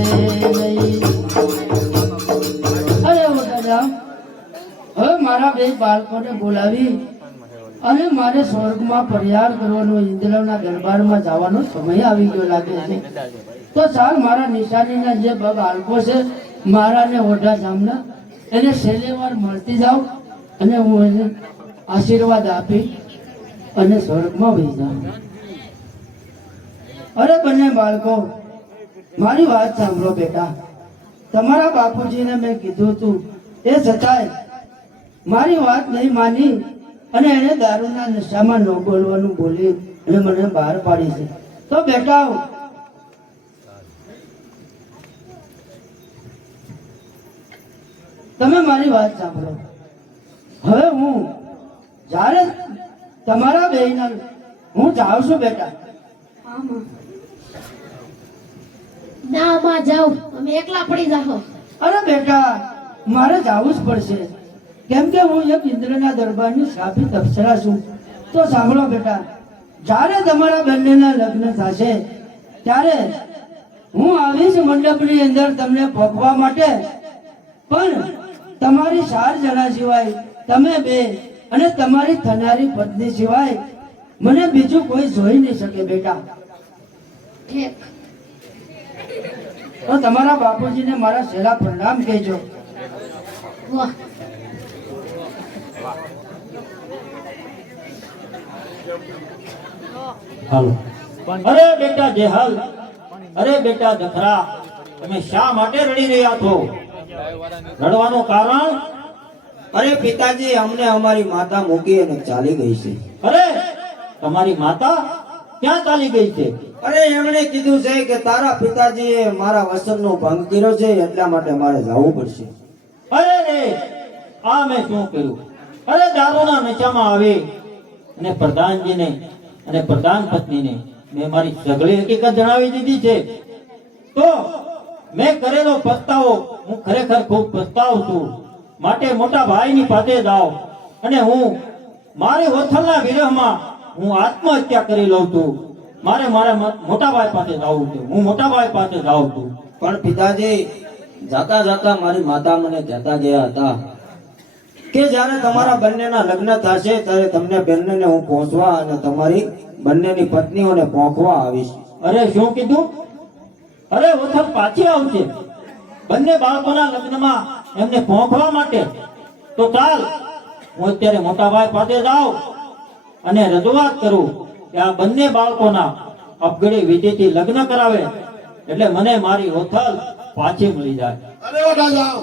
નહીં. અરે ઓઢા, હવે મારા બે બાળકોને બોલાવી અને મારે સ્વર્ગમાં ફરિયાદ કરવાનો, ઇન્દ્રના દરબારમાં જવાનો સમય આવી ગયો લાગે છે. તો ચાલ મારા નિશાનીના જે બાળકો છે મારા ને ઓઢા જામના, એને છેલ્લી મળતી જાઉં અને હું એને આશીર્વાદ આપી અને સ્વર્ગમાં વહી જાઉં. અરે બંને બાળકો, મારી વાત સાંભળો બેટા. તમારા બાપુજીને મેં કીધું હતું, એ છતાંય મારી વાત નહીં માની અને એને દારૂના નશામાં ન બોલવાનું બોલી અને મને બહાર પાડી છે. તો બેટા, તમે મારી વાત સાંભળો. હવે હું જ્યારે તમારા બેયના હું જાઉં છું બેટા. ના માં જાઓ, અમે એકલા પડી જાઓ. અરે બેટા, મારે જાવું જ પડશે, કેમ કે હું એક ઇન્દ્રના દરબારની શાપિત અપ્સરા છું. તો સાંભળો બેટા, જ્યારે તમારા બંનેના લગ્ન થશે ત્યારે હું આવીશ મંડપની અંદર તમને ભોગવા માટે, પણ તમારી 4 જણા સિવાય, તમે બે અને તમારી થનારી પત્ની સિવાય મને બીજું કોઈ જોઈ નહીં શકે બેટા. ઠીક. તો તમારા બાપુજીને મારા છેલ્લા પ્રણામ કહેજો. વાહ. હાલો. અરે બેટા જેહલ, અરે બેટા જખરા, તમે શા માટે રડી રહ્યા છો? રડવાનું કારણ? અરે પિતાજી, અમને અમારી માતા મૂકી અને ચાલી ગઈ છે. અરે તમારી માતા ક્યાં ચાલી ગઈ છે? અરે એમણે કીધું છે કે તારા પિતાજીએ મારા વચનનો ભંગ કર્યો છે, એટલા માટે મારે જવું પડશે. અરે રે, આ મેં શું કર્યું? અરે દારૂના નશામાં આવી અને પ્રધાનજીને અને પ્રધાન પત્નીને મેં મારી સગળી હકીકત જણાવી દીધી છે. તો મેં કરેલો પસ્તાવો હું ખરેખર ખૂબ પસ્તાવું છું. માટે મોટા ભાઈની પાસે જાઓ અને હું મારી વથલના વિરહમાં હું આત્મહત્યા કરી લઉં છું. મારે મારા મોટા ભાઈ પાસે જવું છે. હું મોટા ભાઈ પાસે જાઉં છું. પણ પિતાજી, જાતા જાતા મારી માતા મને કહેતા ગયા હતા કે જ્યારે તમારા બંનેના લગ્ન થશે ત્યારે તમને બંનેને હું પહોંચવા અને તમારી બંનેની પત્નીઓને પહોંચવા આવીશ. અરે શું કીધું? અરે વથલ પાછી આવશે બંને બાળકોના લગ્નમાં એમને પહોંચવા માટે. તો ચાલ, હું અત્યારે મોટા ભાઈ પાસે જાઉં અને રજૂઆત કરું કે આ બંને બાળકોના અપઘડી વિધિથી લગ્ન કરાવે એટલે મને મારી વથલ પાછી મળી જાય. અરે ઓઢા જામ,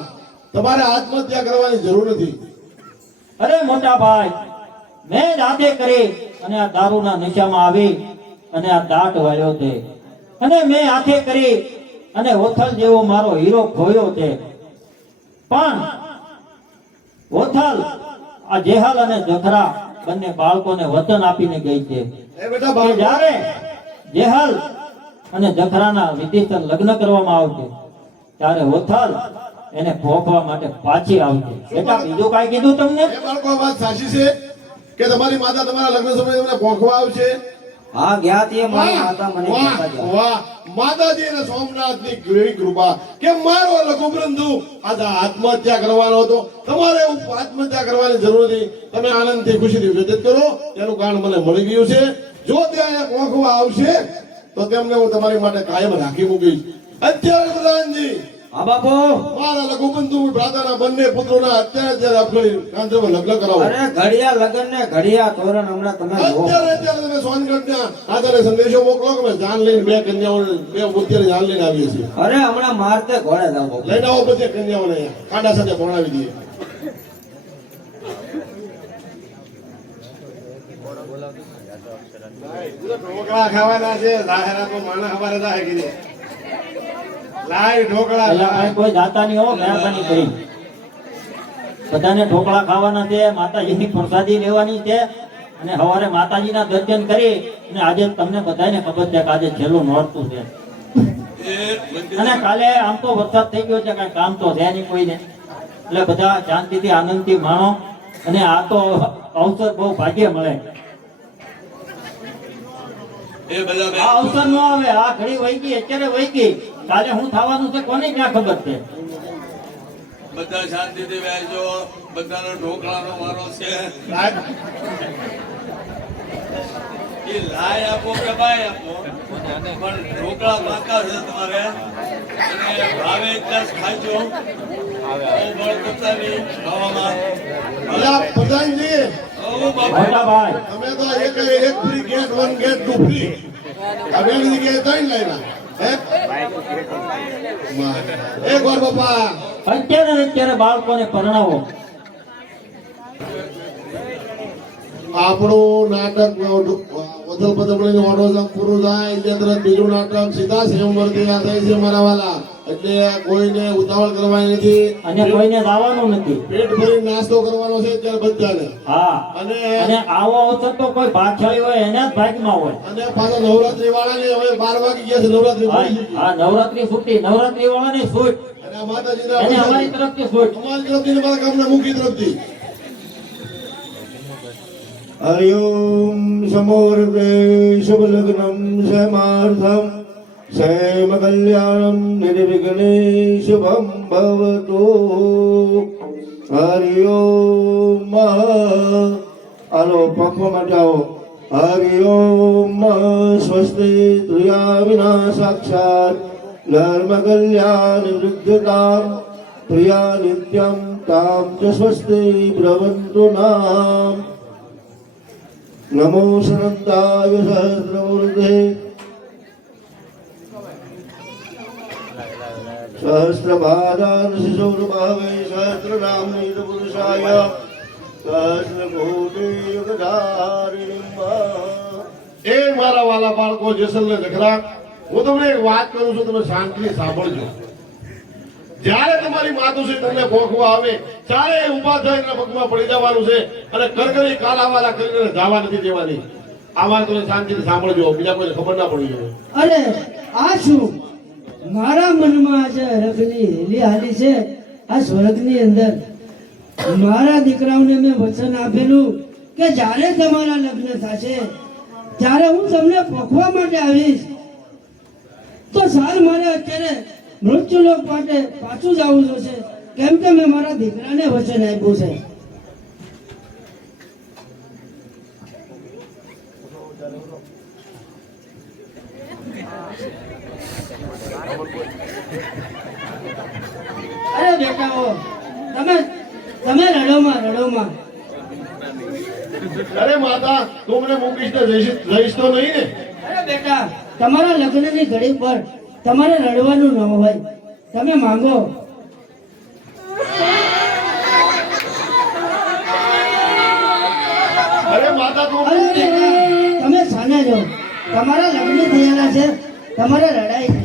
તમારે આત્મહત્યા કરવાની જરૂર નથી. અરે મોટા ભાઈ, મેં જ હાથે કરી અને આ દારૂના નશામાં આવી અને આ દાટ વાળ્યો છે, અને મેં હાથે કરી અને વથલ જેવો મારો હીરો ખોયો છે. પણ વથલ આ જેહલ અને જખરા બંને બાળકોને વચન આપીને ગઈ છે એ બેટા કે બાળકો, જ્યારે જેહલ અને જખરાના વિધિસર લગ્ન કરવામાં આવશે ત્યારે વથલ એને ભોગવા માટે પાછી આવશે. બેટા બીજું કાંઈ કીધું તમને? એ બાળકો આ વાત સાચી છે કે તમારી માતા તમારા લગ્ન સમયે તમને પહોંચવા આવશે? હા, ગયા તે મારી માતા મને કહેતા વાહ ગયા. વાહ, માતાજી અને સોમનાથની કેવી કૃપા કે મારો લઘુબંધુ આજે આત્મહત્યા કરવાનો હતો. તમારે એવું આત્મહત્યા કરવાની જરૂર નથી. તમે આનંદથી ખુશીથી વ્યતીત કરો. એનું કારણ મને મળી ગયું છે. જો ત્યાં પહોંચવા આવશે તો તેમને હું તમારી માટે કાયમ રાખી મૂકીશ. અત્યારે પ્રધાનજી, હા બાપુ. મારા લઘુબંધુ ભ્રાતાના બંને પુત્રોના અત્યારે અપઘડી કાંતરમાં લગ્ન કરાવો. અરે ઘડિયા લગન ને ઘડિયા તોરણ હમણાં તમે જુઓ. અત્યારે તમે સોનગઢના રાજાને સંદેશો મોકલો કે અમે જાન લઈને બે કન્યાઓ બે મૂર્તિઓને જાન લઈને આવીએ છીએ. અરે હમણાં મારતે ઘોડે જાવ બાપુ. લઈને આવો પછી કન્યાઓને અહીંયા કાંડા સાથે ભણાવી દઈએ. ઢોકળા ખાવાના છે. જાહેરાતમાં માણસ અમારે જાય કીધે લાય ઢોકળા પેલા ભાઈ કોઈ જાતા નહીં હો, મહેરબાની કરી. બધાને ઢોકળા ખાવાના છે, માતાજીની પ્રસાદી લેવાની છે અને સવારે માતાજીના દર્શન કરી અને આજે તમને બધાને ખબર છે કે આજે છેલ્લું નોરતું છે એ મંદિર અને કાલે આમ તો વરસાદ થઈ ગયો છે, કઈ કામ તો છે નહીં કોઈને, એટલે બધા શાંતિથી આનંદથી માણો. અને આ તો અવસર બહુ ભાગ્ય મળે. એ બધા આ અવસર નો આવે. આ ઘડી વહી ગઈ, અત્યારે વહી ગઈ, કાલે શું થવાનું છે કોને ક્યાં ખબર છે? બધા શાંતિથી બેસજો. બધાનો ઢોકળાનો વારો છે. એ લાય આપો કે બાય આપો, પણ ઢોકળા પાકા છે તમારે અને ભાવે એટલા જ ખાજો. બહુ બળ કરતા નહીં ખાવામાં. અલા પ્રધાનજી, ઓ બાપુ, મોટા ભાઈ, તમે તો એક free get one get to free આ બે જગ્યાએ ત્રણ લાઈના હે એક વાર બાપા અત્યારે ને અત્યારે બાળકોને પરણાવો. આપણું નાટક વધલ પદમણીનો ઓર્ડર પૂરું થાય એટલે તરત બીજું નાટક સીધા સ્વયંવરથી આ થાય છે મારા વાલા. એટલે કોઈને ઉતાવળ કરવાની નથી અને કોઈને દાવાનું નથી. પેટ ભરી નાસ્તો કરવાનો છે અત્યારે બધાને. હા, અને અને આવો અવસર તો કોઈ ભાગશાળી હોય એના જ ભાગમાં હોય. અને પાછા નવરાત્રી વાળાને હવે 12 વાગી ગયા છે. નવરાત્રી પડી ગઈ. હા, નવરાત્રી છૂટી, નવરાત્રી વાળાની છૂટ, અને આ માતાજીના એને અમારી તરફથી છૂટ. અમારી તરફથી ને મારા ગામના મુખી તરફથી हरि ओम समोर्गे शुभ लग्नम समार्थम क्षेम कल्याणम निर्विघ्ने शुभम भवतु. हरि ओम आलो पक्व में जाओ. हरि ओम स्वस्ति तुया विना साक्षात धर्म कल्याण वृद्धता प्रिया नित्यं तां च स्वस्ति ब्रवन्तु नाम नमो शरन्ताय सहस्रमूर्ते सहस्रपादान् शिशोर्भावे सहस्रनाम्नीत पुरुषाय એ મારા વાલા બાળકો જેસલને જખરા હું તમને એક વાત કરું છું તમે શાંતિથી સાંભળજો જ્યારે તમારી માતુશ્રી તમને ભોગવા આવે ત્યારે ઊભા થઈને પગમાં પડી જવાનું છે અને કરકરી કાલાવાલા કરીને જવા નથી દેવાની આ વાત તમે શાંતિથી સાંભળજો બીજા કોઈને ખબર ના પડી જોઈએ અરે આ શું મારા મનમાં આજે હરખની હેલી હાલી છે આ સ્વર્ગની અંદર મારા દીકરાઓને મેં વચન આપેલું કે જ્યારે તમારા લગ્ન થશે ત્યારે હું તમને પોખવા માટે આવીશ તો સાલ મારે અત્યારે મૃત્યુલોક માટે પાછું જવું જોશે કેમ કે મેં મારા દીકરાને વચન આપ્યું છે અરે બેટાઓ તમે રડોમાં અરે માતા તું મને મૂકીશ ને જઈશ તો નહીં ને અરે બેટા તમારા લગ્નની ઘડી પર તમારે રડવાનું ન હોય તમે માંગો અરે માતા તું અરે બેટા તમે સાને જો તમારા લગ્ન થયેલા છે તમારે રડાય છે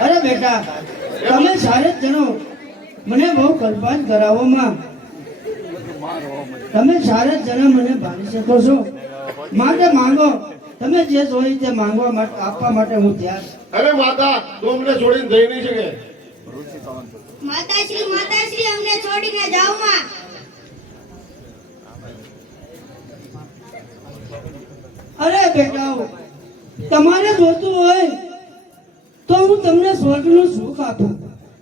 અરે બેટા તમે સારે જ જણો મને બહુ કલ્પાત કરાવોમાં તમે સારે જ જણા મને ભાળી શકો છો માટે માંગો તમે જે જોઈ તે માંગવા માટે આપવા માટે હું તૈયાર છું. અરે માતા તું અમને છોડીને જઈ નહીં શકે માતાશ્રી અમને છોડીને જાઓ માં. અરે બેટાઓ તમારે જોતું હોય તો હું તમને સ્વર્ગનું સુખ આપું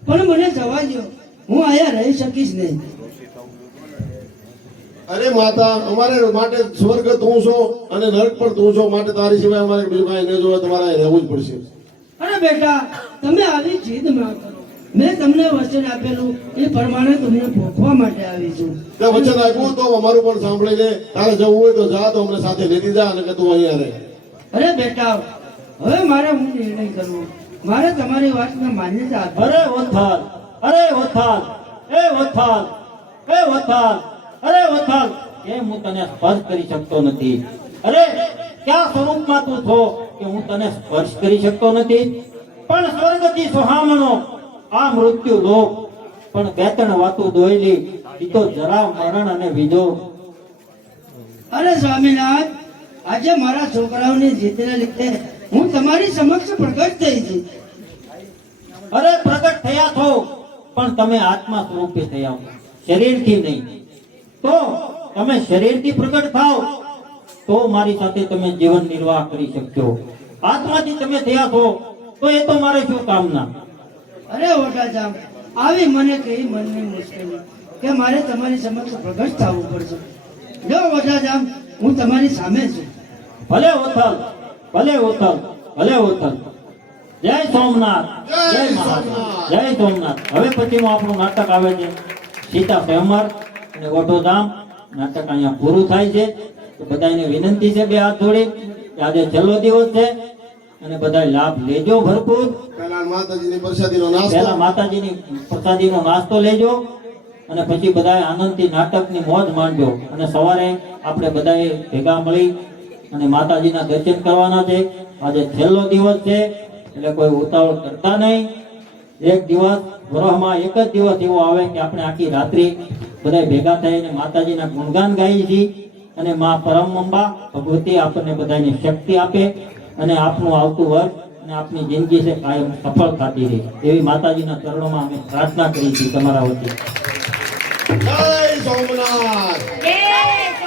પણ મને જવા દો હું અહીંયા રહી શકીશ નહીં અરે માતા અમારે માટે સ્વર્ગ તું છો અને નરક પણ તું છો માટે તારી સિવાય અમારે બીજું કાંઈ નહીં જોવે તમારે અહીં રહેવું જ પડશે અરે બેટા તમે આવી જીદ ના કરો મેં તમને વચન આપેલું એ પ્રમાણે તમને ભોગવા માટે આવી છું તે વચન આપ્યું તો અમારું પણ સાંભળી લે તારે જવું હોય તો જા તો અમને સાથે લેતી જા અને કે તું અહીંયા રહે અરે બેટા હવે મારે હું નિર્ણય કરવો મારે તમારી વાતને માન્યતા આપવી. અરે વથાલ અરે વથાલ એ વથાલ એ વથાલ અરે વથાલ કેમ હું તને સ્પર્શ કરી શકતો નથી અરે ક્યાં સ્વરૂપમાં તું છો કે હું તને સ્પર્શ કરી શકતો નથી પણ સ્વર્ગથી સુહામણો આ મૃત્યુ લોક પણ બે ત્રણ વાતો દોયલી ઈ તો જરા મરણ અને વિજો અરે સ્વામિનાથ આજે મારા છોકરાઓની જીતને લીધે હું તમારી સમક્ષ પ્રગટ થઈ છું અરે પ્રગટ થયા છો પણ તમે આત્મા સ્વરૂપે થયા છો શરીરથી નહીં તો તમે શરીરથી પ્રગટ થાઓ તો મારી સાથે તમે જીવન નિર્વાહ કરી શકશો આત્માથી તમે થયા છો તો એ તો મારે શું કામના અરે ઓઢાજામ આવી મને કઈ મનની મુશ્કેલી કે મારે તમારી સમક્ષ પ્રગટ થવું પડશે જો ઓઢાજામ હું તમારી સામે છું ભલે ઓથલ ભલે ઓથલ ભલે ઓથલ જય સોમનાથ જય મહાદેવ જય સોમનાથ હવે પછીનું આપણું નાટક આવે છે સીતા સ્વયંવર અને ઓઢોધામ નાટક અહીંયા પૂરું થાય છે તો બધાને વિનંતી છે બે હાથ જોડી કે આજે છેલ્લો દિવસ છે અને બધા લાભ લેજો ભરપૂર પહેલા માતાજીની પ્રસાદીનો નાસ્તો પહેલા માતાજીની પ્રસાદીનો નાસ્તો લેજો અને પછી બધાએ આનંદથી નાટકની મોજ માણજો અને સવારે આપણે બધાએ ભેગા મળી અને માતાજીના દર્શન કરવાના છે આજે છેલ્લો દિવસ છે એટલે કોઈ ઉતાવળ કરતા નહીં એક દિવસ વરસમાં એક જ દિવસ એવો આવે કે આપણે આખી રાત્રિ બધા ભેગા થઈને માતાજીના ગુણગાન ગાઈએ છીએ અને માં પરમ અંબા ભગવતી આપણને બધાને શક્તિ આપે અને આપનું આવતું વર્ષ અને આપની જિંદગી છે કાયમ સફળ થતી રહે એવી માતાજીના ચરણોમાં અમે પ્રાર્થના કરી છીએ તમારા વતી જય સોમનાથ જય